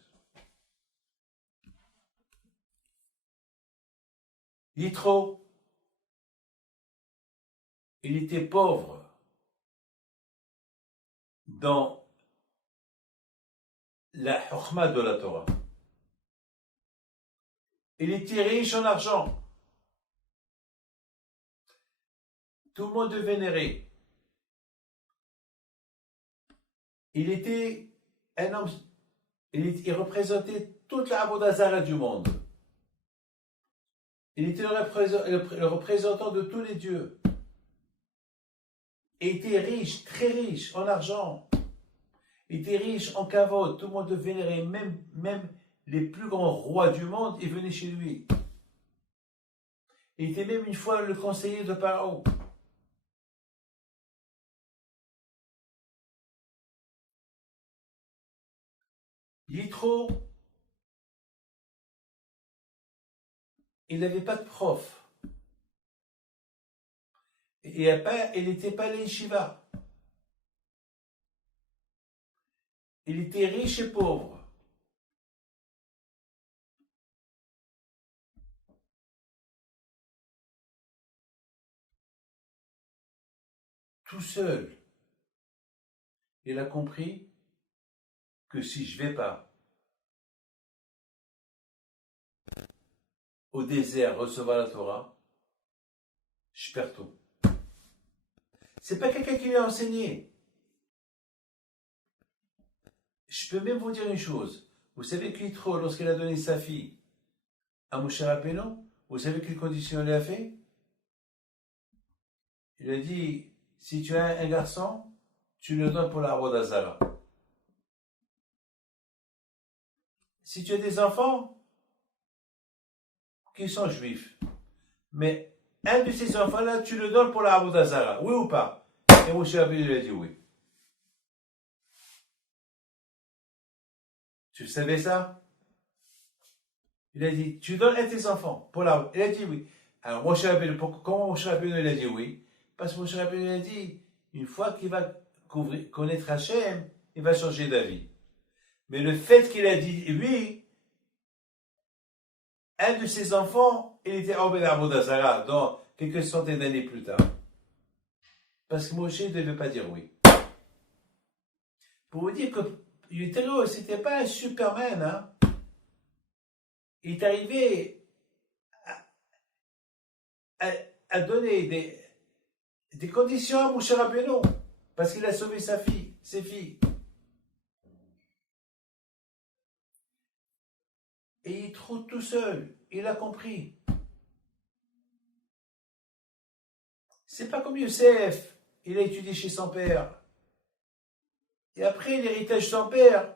Yitro, il était pauvre dans la chokhma de la Torah. Il était riche en argent. Tout le monde le vénérait. Il était un homme, il représentait toute la Avodah Zarah du monde. Il était le représentant de tous les dieux. Il était riche, très riche en argent. Il était riche en kavod. Tout le monde le vénérait. Même les plus grands rois du monde, ils venaient chez lui. Il était même une fois le conseiller de Pharaon. Yitro, il n'avait pas de prof. Il n'était pas allé Shiva. Il était riche et pauvre. Tout seul. Il a compris que si je ne vais pas au désert recevoir la Torah, je perds tout. C'est pas quelqu'un qui lui a enseigné. Je peux même vous dire une chose. Vous savez qu'Yitro, lorsqu'il a donné sa fille à Moshe Rabbeinu, vous savez quelles conditions il a fait? Il a dit, si tu as un garçon, tu le donnes pour la Avodah Zarah. Si tu as des enfants qui sont juifs, mais un de ces enfants-là, tu le donnes pour la Avodah Zarah, oui ou pas? Et Moshe Rabbeinu lui a dit oui. Tu savais ça? Il a dit, tu donnes un de tes enfants pour la... Il a dit oui. Alors Moshe Rabbeinu, comment Moshe Rabbeinu il a dit oui? Parce que Moshe Rabbeinu a dit, une fois qu'il va connaître Hachem, il va changer d'avis. Mais le fait qu'il a dit oui, un de ses enfants, il était en Avodah Zarah, dans quelques centaines d'années plus tard. Parce que Moshe ne devait pas dire oui. Pour vous dire que Yitro, c'était pas un Superman, hein. Il est arrivé à donner des conditions à Moshe Rabbeinu, parce qu'il a sauvé ses filles. Et il trouve tout seul, il a compris. C'est pas comme Youssef, il a étudié chez son père. Et après, l'héritage de son père,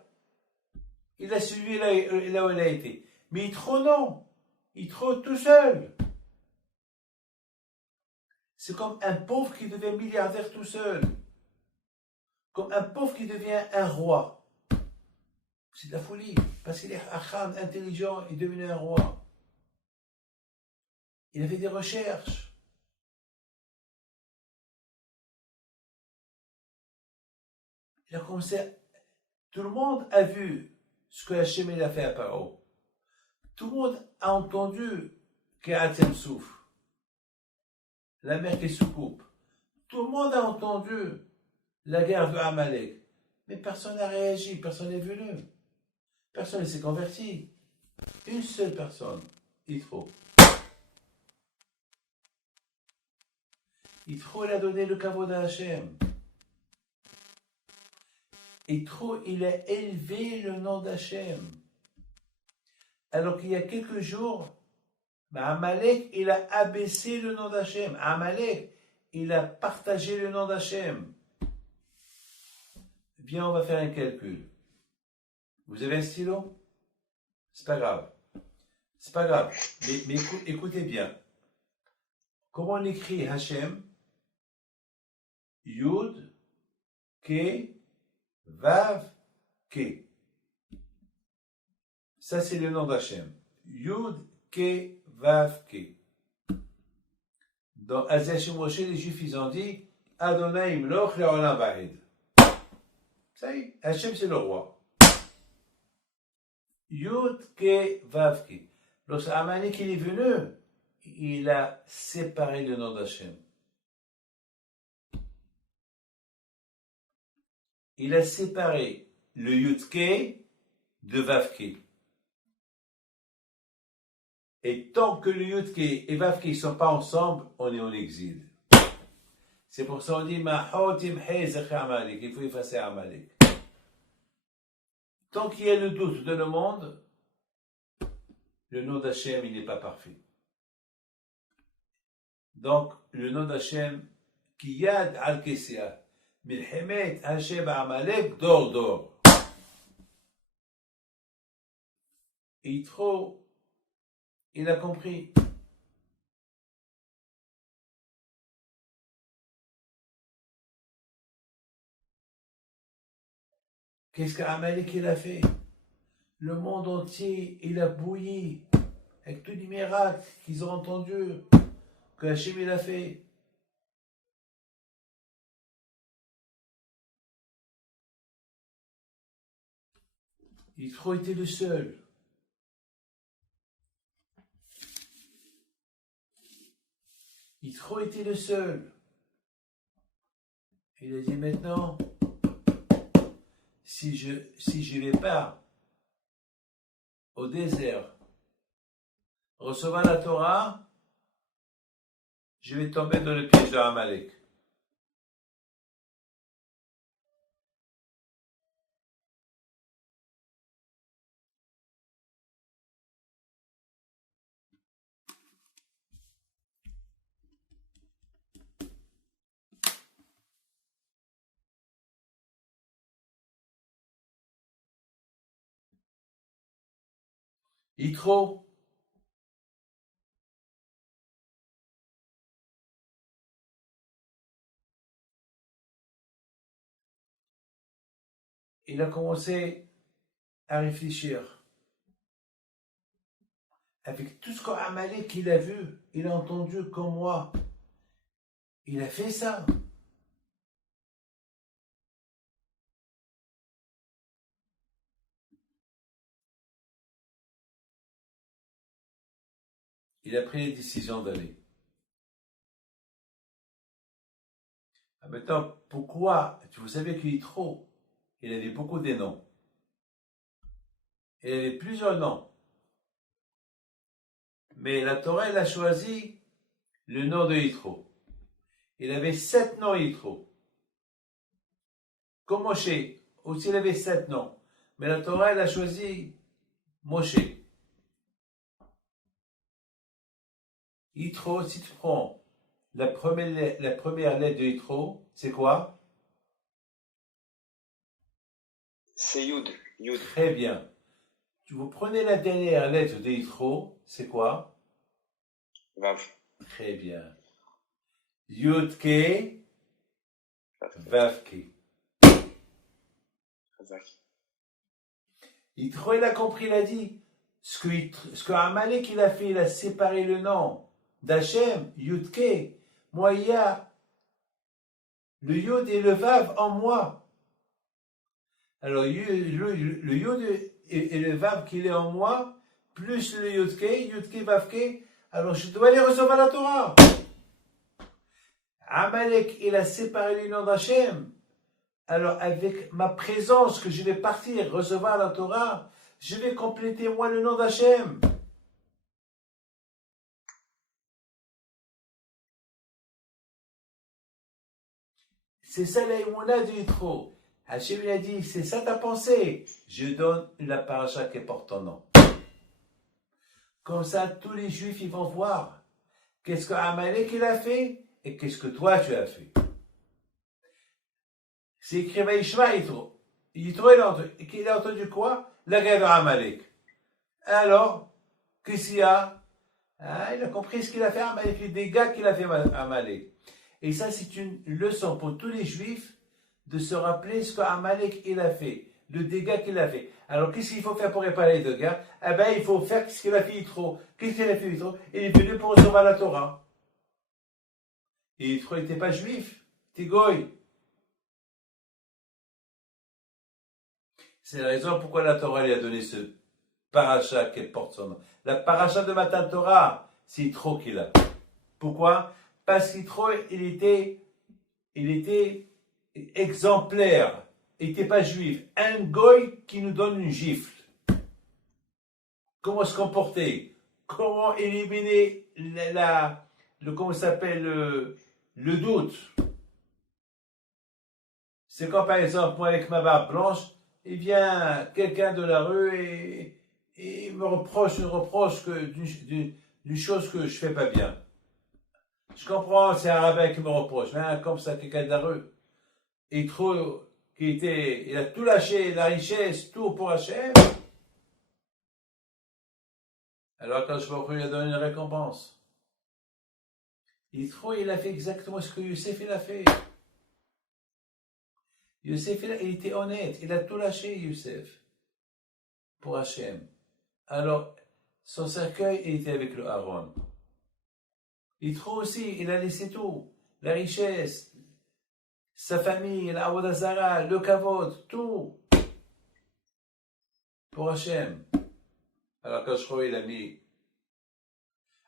il a suivi là où il a été. Mais Yitro, non. Yitro tout seul. C'est comme un pauvre qui devient milliardaire tout seul. Comme un pauvre qui devient un roi. C'est de la folie. Parce qu'il est acham, intelligent, il est devenu un roi. Il avait des recherches. Il a commencé. Tout le monde a vu ce que Hachem a fait à Paro. Tout le monde a entendu qu'Atem souffre. La mer qui se coupe. Tout le monde a entendu la guerre de Amalek. Mais personne n'a réagi, personne n'est venu. Personne ne s'est converti. Une seule personne, Yitro. Yitro, il a donné le kavod à Hachem. Yitro, il a élevé le nom d'Hachem. Alors qu'il y a quelques jours, Amalek, il a abaissé le nom d'Hachem. Amalek, il a partagé le nom d'Hachem. Viens, on va faire un calcul. Vous avez un stylo? C'est pas grave. C'est pas grave. Mais écoutez bien. Comment on écrit Hachem? Yud, Ke, Vav, Ke. Ça, c'est le nom d'Hachem. Yud, Ke, Vav, Ke. Dans Azashim Moshe, les Juifs, ils ont dit Adonai Imloch Le'olam Va'ed. Ça y est, Hachem, c'est le roi. Yud, Ke, Vav, Ke. Lorsque Amalek est venu, il a séparé le nom d'Hachem. Il a séparé le Yud-Ke de Vav-Ke. Et tant que le Yud-Ke et Vav-Ke ne sont pas ensemble, on est en exil. C'est pour ça qu'on dit Amalek, il faut effacer Amalek. Tant qu'il y a le doute dans le monde, le nom d'Hachem, il n'est pas parfait. Donc, le nom d'Hachem, Kiyad al-Kessia, Milhemet Hachem Amalek, dor. Yitro, il a compris. Qu'est-ce qu'Amalek il a fait? Le monde entier, il a bouilli avec tous les miracles qu'ils ont entendus, que Hachem il a fait. Yitro était le seul. Yitro était le seul. Il a dit maintenant, si je vais pas au désert recevoir la Torah, je vais tomber dans le piège de Amalek. Yitro, il a commencé à réfléchir. Avec tout ce qu'Amalek qu'il a vu, il a entendu comme moi. Il a fait ça. Il a pris la décision d'aller. Maintenant, pourquoi? Vous savez que Yitro, il avait beaucoup de noms. Il avait plusieurs noms. Mais la Torah, elle a choisi le nom de Yitro. Il avait 7 noms Yitro. Comme Moshe, aussi il avait 7 noms. Mais la Torah, elle a choisi Moshe. Yitro, si tu prends la première lettre de Yitro, c'est quoi? C'est Yud. Très bien. Vous prenez la dernière lettre de Yitro, c'est quoi? Vav. Très bien. Yud-Ke, Vav-Ke. Yitro, il a compris, il a dit, ce que Amalek il a fait, il a séparé le nom d'Hachem, Yud-Ke. Moi, il y a le Yud et le Vav en moi. Alors, le Yud et le Vav qu'il est en moi, plus le Yud-Ke, Vav-Ke, alors je dois aller recevoir la Torah. Amalek, il a séparé le nom d'Hachem. Alors, avec ma présence que je vais partir recevoir la Torah, je vais compléter moi le nom d'Hachem. C'est ça la émouna du Yitro. Hachem il a dit, c'est ça ta pensée. Je donne la paracha qui porte ton nom. Comme ça, tous les Juifs, ils vont voir qu'est-ce que Amalek il a fait et qu'est-ce que toi tu as fait. C'est écrit Vaishma Yitro. Yitro, il a entendu quoi? La guerre de Amalek. Alors, qu'est-ce qu'il y a? Il a compris ce qu'il a fait Amalek, les dégâts qu'il a fait Amalek. Et ça, c'est une leçon pour tous les Juifs de se rappeler ce qu'Amalek il a fait. le dégât qu'il a fait. Alors, qu'est-ce qu'il faut faire pour réparer les dégâts? Eh bien, il faut faire ce qu'il a fait Yitro. Qu'est-ce qu'il a fait Yitro? Il est venu pour recevoir la Torah. Et Yitro n'était pas juif, il était goy. C'est la raison pourquoi la Torah lui a donné ce paracha qu'elle porte son nom. La paracha de Matan Torah, c'est Yitro qu'il a. Pourquoi? Parce qu'Yitro, il était exemplaire. Il n'était pas juif. Un goy qui nous donne une gifle. Comment se comporter? Comment éliminer comment ça s'appelle, le doute? C'est quand, par exemple, moi, avec ma barbe blanche, il vient quelqu'un de la rue et me reproche d'une chose que je fais pas bien. Je comprends, c'est un rabbin qui me reproche, mais comme ça, quelqu'un de la rue. Il trouve il a tout lâché, la richesse, tout pour Hachem. Alors, quand je lui a donné une récompense, il a fait exactement ce que Youssef il a fait. Youssef, il était honnête, il a tout lâché, Youssef, pour Hachem. Alors, son cercueil, il était avec le Aaron. Yitro aussi, il a laissé tout, la richesse, sa famille, la Avodah Zarah, le kavod, tout, pour Hachem. Alors, quand je crois, il a mis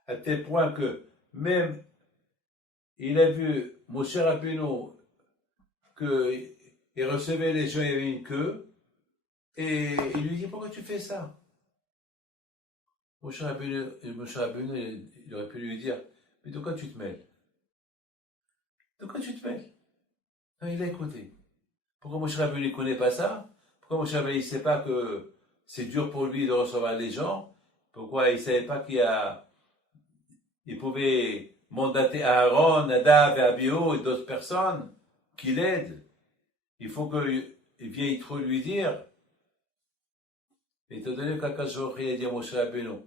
à tel point que même il a vu Moshe Rabbeinu qu'il recevait les gens, il y avait une queue, et il lui dit, pourquoi tu fais ça? Moshe Rabbeinu, il aurait pu lui dire, mais de quoi tu te mêles? De quoi tu te mêles? Non, il a écouté. Pourquoi Moshe Rabbeinu ne connaît pas ça? Pourquoi Moshe Rabbeinu ne sait pas que c'est dur pour lui de recevoir les gens? Pourquoi il ne savait pas il pouvait mandater Aaron, Nadav et Abihu et d'autres personnes qui l'aident? Il faut qu'il vienne trop lui dire. Étant donné qu'Akash Baruch Hu a dit à Moshe Rabbeinu,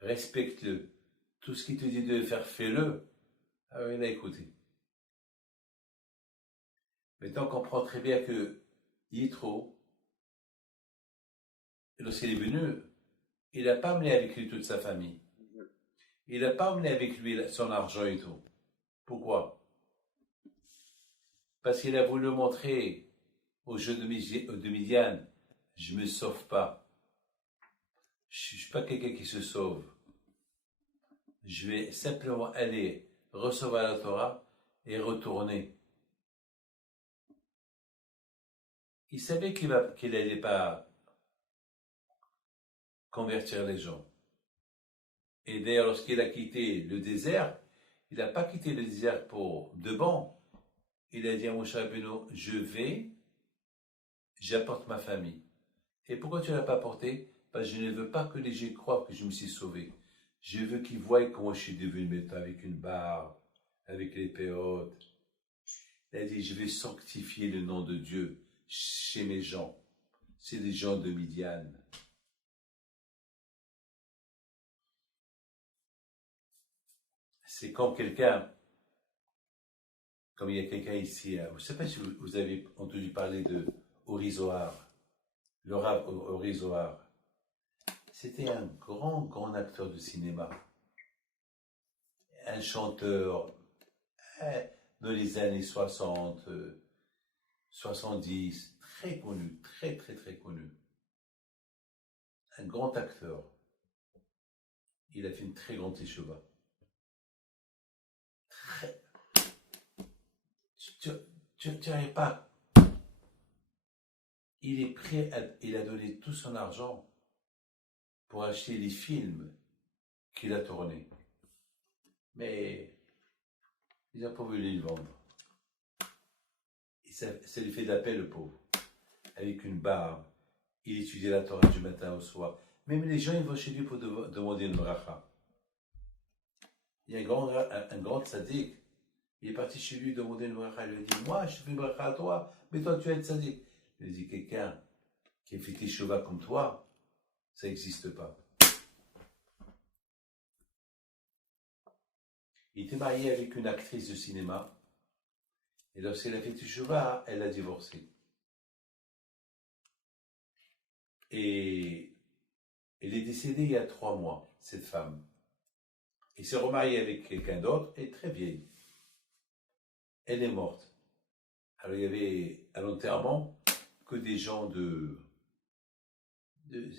respecte-le. Tout ce qu'il te dit de faire, fais-le. Alors il a écouté. Maintenant, on comprend très bien que Yitro, lorsqu'il est venu, il n'a pas amené avec lui toute sa famille. Il n'a pas amené avec lui son argent et tout. Pourquoi? Parce qu'il a voulu montrer au jeu de Midian, je ne me sauve pas. Je ne suis pas quelqu'un qui se sauve. Je vais simplement aller recevoir la Torah et retourner. Il savait qu'il n'allait pas convertir les gens. Et d'ailleurs, lorsqu'il a quitté le désert, il n'a pas quitté le désert pour de bon. Il a dit à Moshe Rabbeinu, j'apporte ma famille. Et pourquoi tu ne l'as pas apporté? Parce que je ne veux pas que les gens croient que je me suis sauvé. Je veux qu'ils voient comment je suis devenu maintenant avec une barbe, avec les péotes. Il a dit, je vais sanctifier le nom de Dieu chez mes gens. C'est les gens de Midian. C'est comme comme il y a quelqu'un ici, je ne sais pas si vous avez entendu parler de Ori Zohar, le Rav Ori Zohar. C'était un grand acteur de cinéma, un chanteur dans les années 60, 70, très connu, très connu. Un grand acteur. Il a fait une très grande teshuva. Tu n'arrives pas. Il est prêt, il a donné tout son argent pour acheter les films qu'il a tournés. Mais ils n'ont pas voulu les vendre. Et ça lui fait de la peine, le pauvre. Avec une barbe, il étudie la Torah du matin au soir. Même les gens, ils vont chez lui pour demander une bracha. Il y a un grand tzaddik. Il est parti chez lui demander une bracha. Il lui a dit, moi, je fais une bracha à toi, mais toi, tu es un tzaddik. Il lui a dit, quelqu'un qui a fait teshuva comme toi, ça n'existe pas. Il était marié avec une actrice de cinéma. Et lorsqu'elle a fait teshuva, elle a divorcé. Et elle est décédée il y a 3 mois, cette femme. Il s'est remarié avec quelqu'un d'autre, elle est très vieille. Elle est morte. Alors il y avait à l'enterrement que des gens de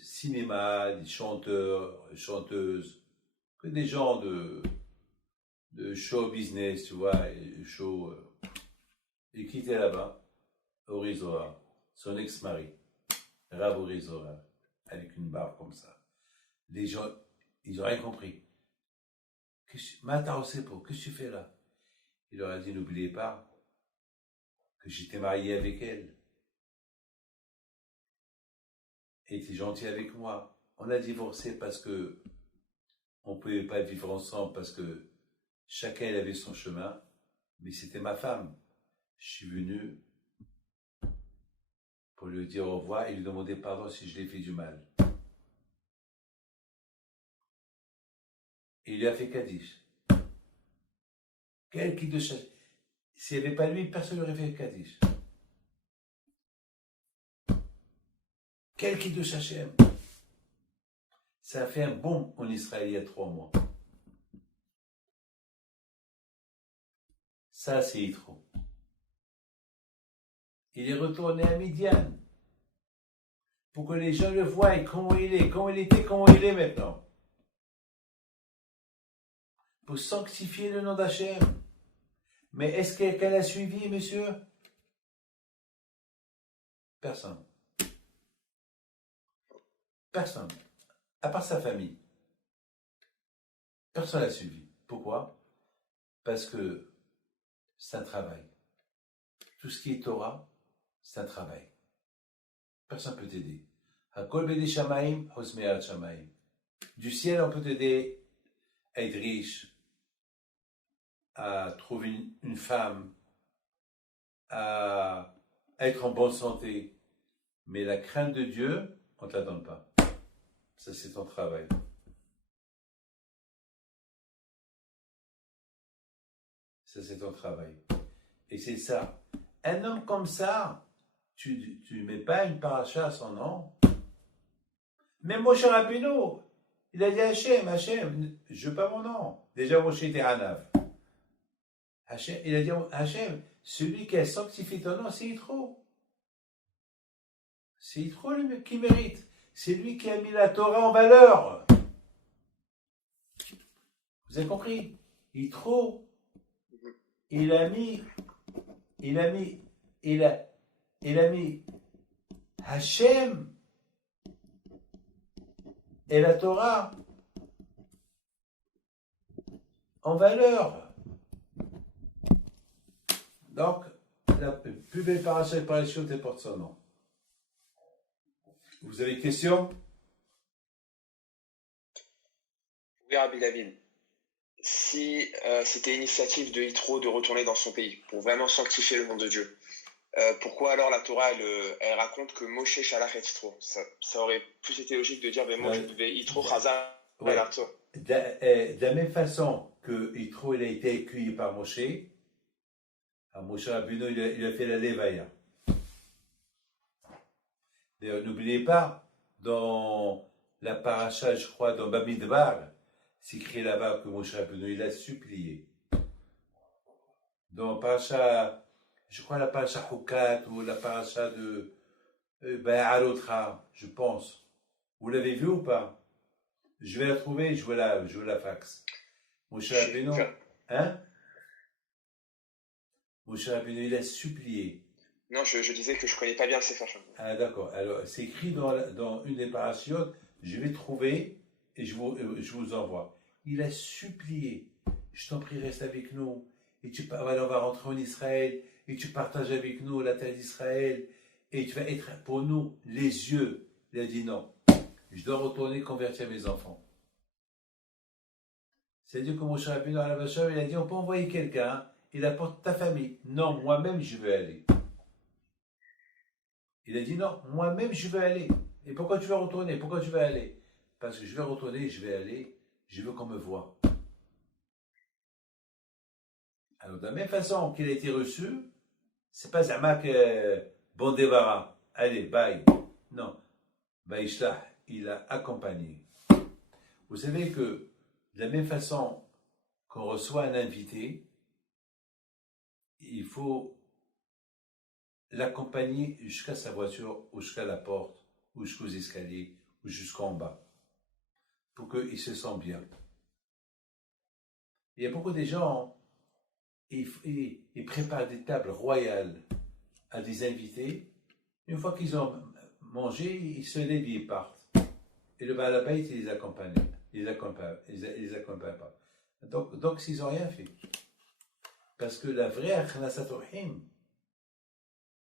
cinéma, des chanteurs, chanteuses, que des gens de show business, tu vois, et show. Et qui était là-bas, Ori Zohar, son ex-mari, Rav Ori Zohar, avec une barbe comme ça. Les gens, ils n'ont rien compris. Mata Osepo, qu'est-ce que tu fais là? Il leur a dit, n'oubliez pas que j'étais marié avec elle. Elle était gentille avec moi. On a divorcé parce que on ne pouvait pas vivre ensemble, parce que chacun avait son chemin, mais c'était ma femme. Je suis venu pour lui dire au revoir et lui demander pardon si je lui ai fait du mal. Et il lui a fait Kaddish. Quel qui de chaque... S'il n'y avait pas lui, personne n'aurait fait Kaddish. Quel qui de Hachem. Ça a fait un boom en Israël il y a 3 mois. Ça, c'est Yitro. Il est retourné à Midian pour que les gens le voient comment il est, comment il était, comment il est maintenant. Pour sanctifier le nom d'Hachem. Mais est-ce que quelqu'un l'a suivi, monsieur? Personne. Personne. À part sa famille. Personne l'a suivi. Pourquoi? Parce que c'est un travail. Tout ce qui est Torah, c'est un travail. Personne ne peut t'aider. Hakol bedi shamaim, hosmeat shamaim. Du ciel, on peut t'aider à être riche, à trouver une femme, à être en bonne santé. Mais la crainte de Dieu, on ne te la donne pas. Ça, c'est ton travail. Ça, c'est ton travail. Et c'est ça. Un homme comme ça, tu ne mets pas une paracha à son nom. Même Moshe Rabbeinu, il a dit Hachem, je veux pas mon nom. Déjà, Moshe était Hanav. Hachem, il a dit Hachem, celui qui a sanctifié ton nom, c'est Yitro. C'est Yitro lui qui mérite. C'est lui qui a mis la Torah en valeur. Vous avez compris? Yitro, il a mis Hachem et la Torah en valeur. Donc, la plus belle paracha de Parashut porte son nom. Vous avez des questions? Oui, Rabbi David. Si c'était initiative de Yitro de retourner dans son pays pour vraiment sanctifier le nom de Dieu, pourquoi alors la Torah elle raconte que Moshe Shalach et Yitro? Ça aurait plus été logique de dire Moshe Yitro Chazar Ouais. L'arto. De la même façon que Yitro il a été accueilli par Moshe, Moshe Rabbeinu il a fait la Levaya. D'ailleurs, n'oubliez pas, dans la paracha, je crois, dans Bamidbar, c'est écrit là-bas que Moshe Rabbeinu il a supplié. Dans paracha, je crois la paracha Hukat ou la paracha de Ba'alotra, je pense. Vous l'avez vu ou pas? Je vais la trouver, je veux la fax. Moshe Rabbeinu, hein? Moshe Rabbeinu, il a supplié. Non, je disais que je ne connais pas bien le Sefer Shabbat. Ah d'accord, alors c'est écrit dans une des parachutes, je vais trouver et je vous envoie. Il a supplié, je t'en prie reste avec nous, et voilà, on va rentrer en Israël, et tu partages avec nous la terre d'Israël, et tu vas être pour nous les yeux. Il a dit non, je dois retourner convertir mes enfants. C'est-à-dire que Moshe Rabbeinu à la Vachar, il a dit on peut envoyer quelqu'un, il apporte ta famille. Non, moi-même je veux aller. Il a dit non, moi-même je veux aller. Et pourquoi tu veux retourner? Pourquoi tu veux aller? Parce que je vais retourner, je vais aller, je veux qu'on me voie. Alors de la même façon qu'il a été reçu, c'est pas Zama que bon débarras. Allez, bye. Non. Vaishlah, il a accompagné. Vous savez que de la même façon qu'on reçoit un invité, il faut l'accompagner jusqu'à sa voiture, ou jusqu'à la porte, ou jusqu'aux escaliers, ou jusqu'en bas, pour qu'il se sente bien. Il y a beaucoup de gens, ils préparent des tables royales à des invités. Une fois qu'ils ont mangé, ils se lèvent et ils partent. Et le Baal Habayit, il les accompagne. Il les accompagne pas. Donc ils n'ont rien fait. Parce que la vraie Akhnasat Rahim,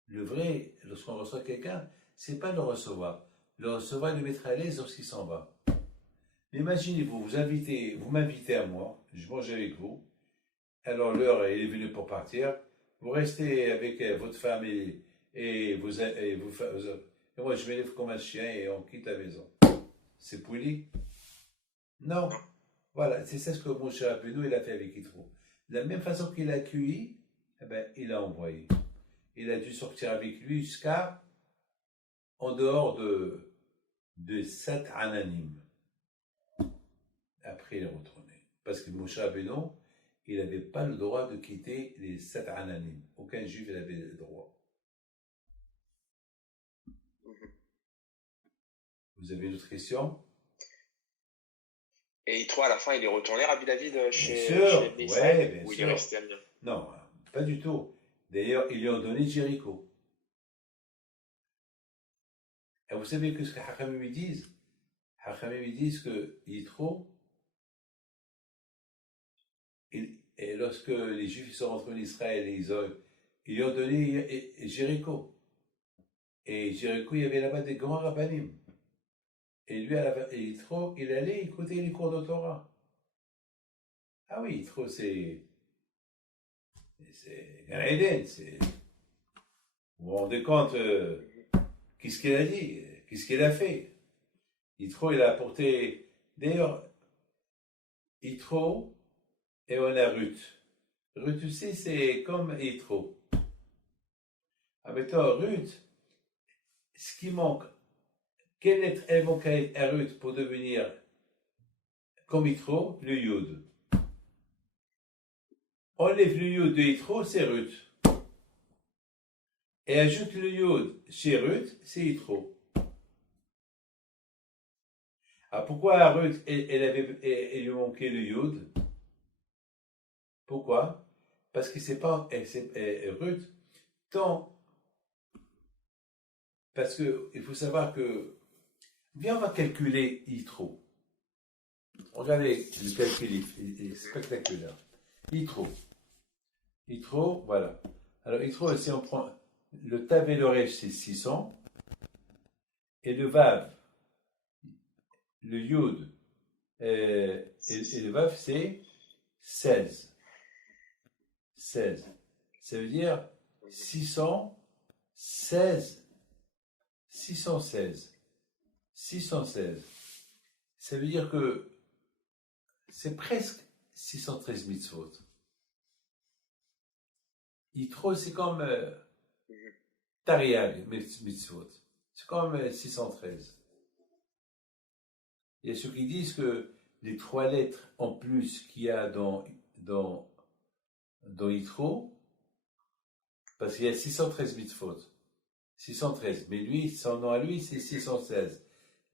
le vrai, lorsqu'on reçoit quelqu'un, c'est pas le recevoir. Le recevoir et le mettre à l'aise lorsqu'il s'en va. Mais imaginez-vous, vous m'invitez à moi, je mange avec vous, alors l'heure est venue pour partir, vous restez avec votre femme et moi je m'élève comme un chien et on quitte la maison. C'est poli? Non. Voilà, c'est ça ce que Moshe Rabbeinu il a fait avec Yitro. De la même façon qu'il a accueilli, eh ben, il a envoyé. Il a dû sortir avec lui jusqu'à en dehors de 7 ananim. Après, il est retourné. Parce que Moshe Rabbeinu, il n'avait pas le droit de quitter les 7 ananim. Aucun juif n'avait le droit. Vous avez une autre question? Et Yitro, à la fin, il est retourné, Rabbi David, chez Bien sûr, ouais, bien ou il sûr. est resté à Amiens? Non, pas du tout. D'ailleurs, ils lui ont donné Jéricho. Et vous savez que ce que Hachamim lui disent? Hachamim lui disent que Yitro, et lorsque les Juifs sont rentrés en Israël, ils lui ont donné Jéricho. Et Jéricho, il y avait là-bas des grands rabbanim. Et lui, Yitro, il allait écouter les cours de Torah. Ah oui, Yitro, c'est Gan Eden, vous vous rendez compte qu'est-ce qu'il a dit, qu'est-ce qu'il a fait. Yitro, il a apporté, d'ailleurs, Yitro, et on a Ruth. Ruth, tu sais, c'est comme Yitro. Ah, mais toi, Ruth, ce qui manque, quelle lettre elle manque à Ruth pour devenir comme Yitro? Le Yud. Enlève le Yud de Yitro, c'est Ruth. Et ajoute le Yud chez Ruth, c'est Yitro. Ah, pourquoi à Ruth, elle lui manquait le Yud? Pourquoi? Parce que c'est pas Ruth, tant. Parce que il faut savoir que. Viens, on va calculer Yitro. Regardez le calcul, c'est spectaculaire. Yitro, voilà. Alors, Yitro, si on prend le Tav et le Resh, c'est 600. Et le Vav, le Yud et le Vav, c'est 16. 16. Ça veut dire 616. 616. 616. Ça veut dire que c'est presque 613 mitzvot. Yitro, c'est comme Tariag mitzvot. C'est comme 613. Il y a ceux qui disent que les 3 lettres en plus qu'il y a dans Yitro, parce qu'il y a 613 mitzvot. 613. Mais lui, son nom à lui, c'est 616.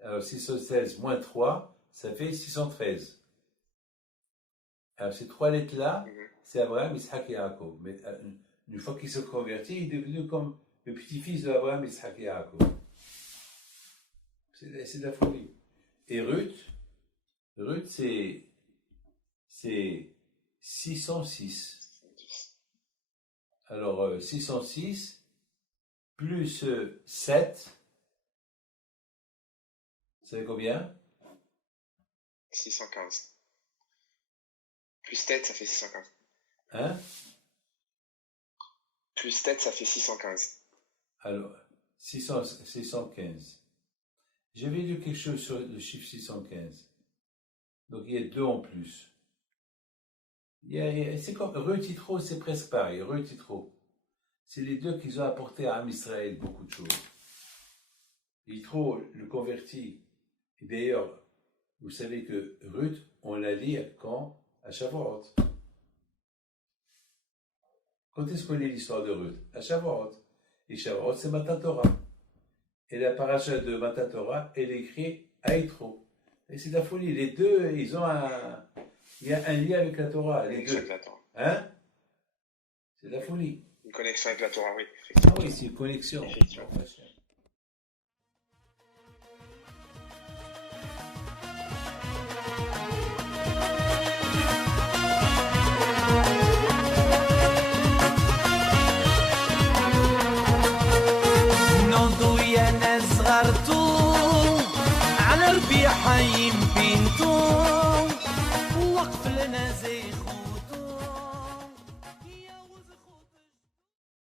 Alors 616 moins 3, ça fait 613. Alors ces 3 lettres-là, c'est Abraham, Isaac et Yaakov. Mais une fois qu'il se convertit, il est devenu comme le petit-fils d'Abraham, Isaac et Yaakov. C'est de la folie. Et Ruth, c'est 606. Alors 606 plus 7, ça fait combien? 615. Plus tête, ça fait 615. Hein? Plus tête, ça fait 615. Alors, 615. J'avais lu quelque chose sur le chiffre 615. Donc, il y a 2 en plus. C'est comme Ruth Yitro, c'est presque pareil. Ruth Yitro. C'est les deux qui ont apporté à Am Israël beaucoup de choses. Yitro le convertit. Et d'ailleurs, vous savez que Ruth, on la lit quand? À Shavuot. Quand est-ce qu'on lit l'histoire de Ruth? À Shavuot. Et Shavuot, c'est Matan Torah. Et la paracha de Matan Torah, elle est écrite à Yitro. Et c'est de la folie. Les deux, il y a un lien avec la Torah. Les deux. Hein? C'est de la folie. Une connexion avec la Torah, oui. Ah oui, c'est une connexion. Effectivement.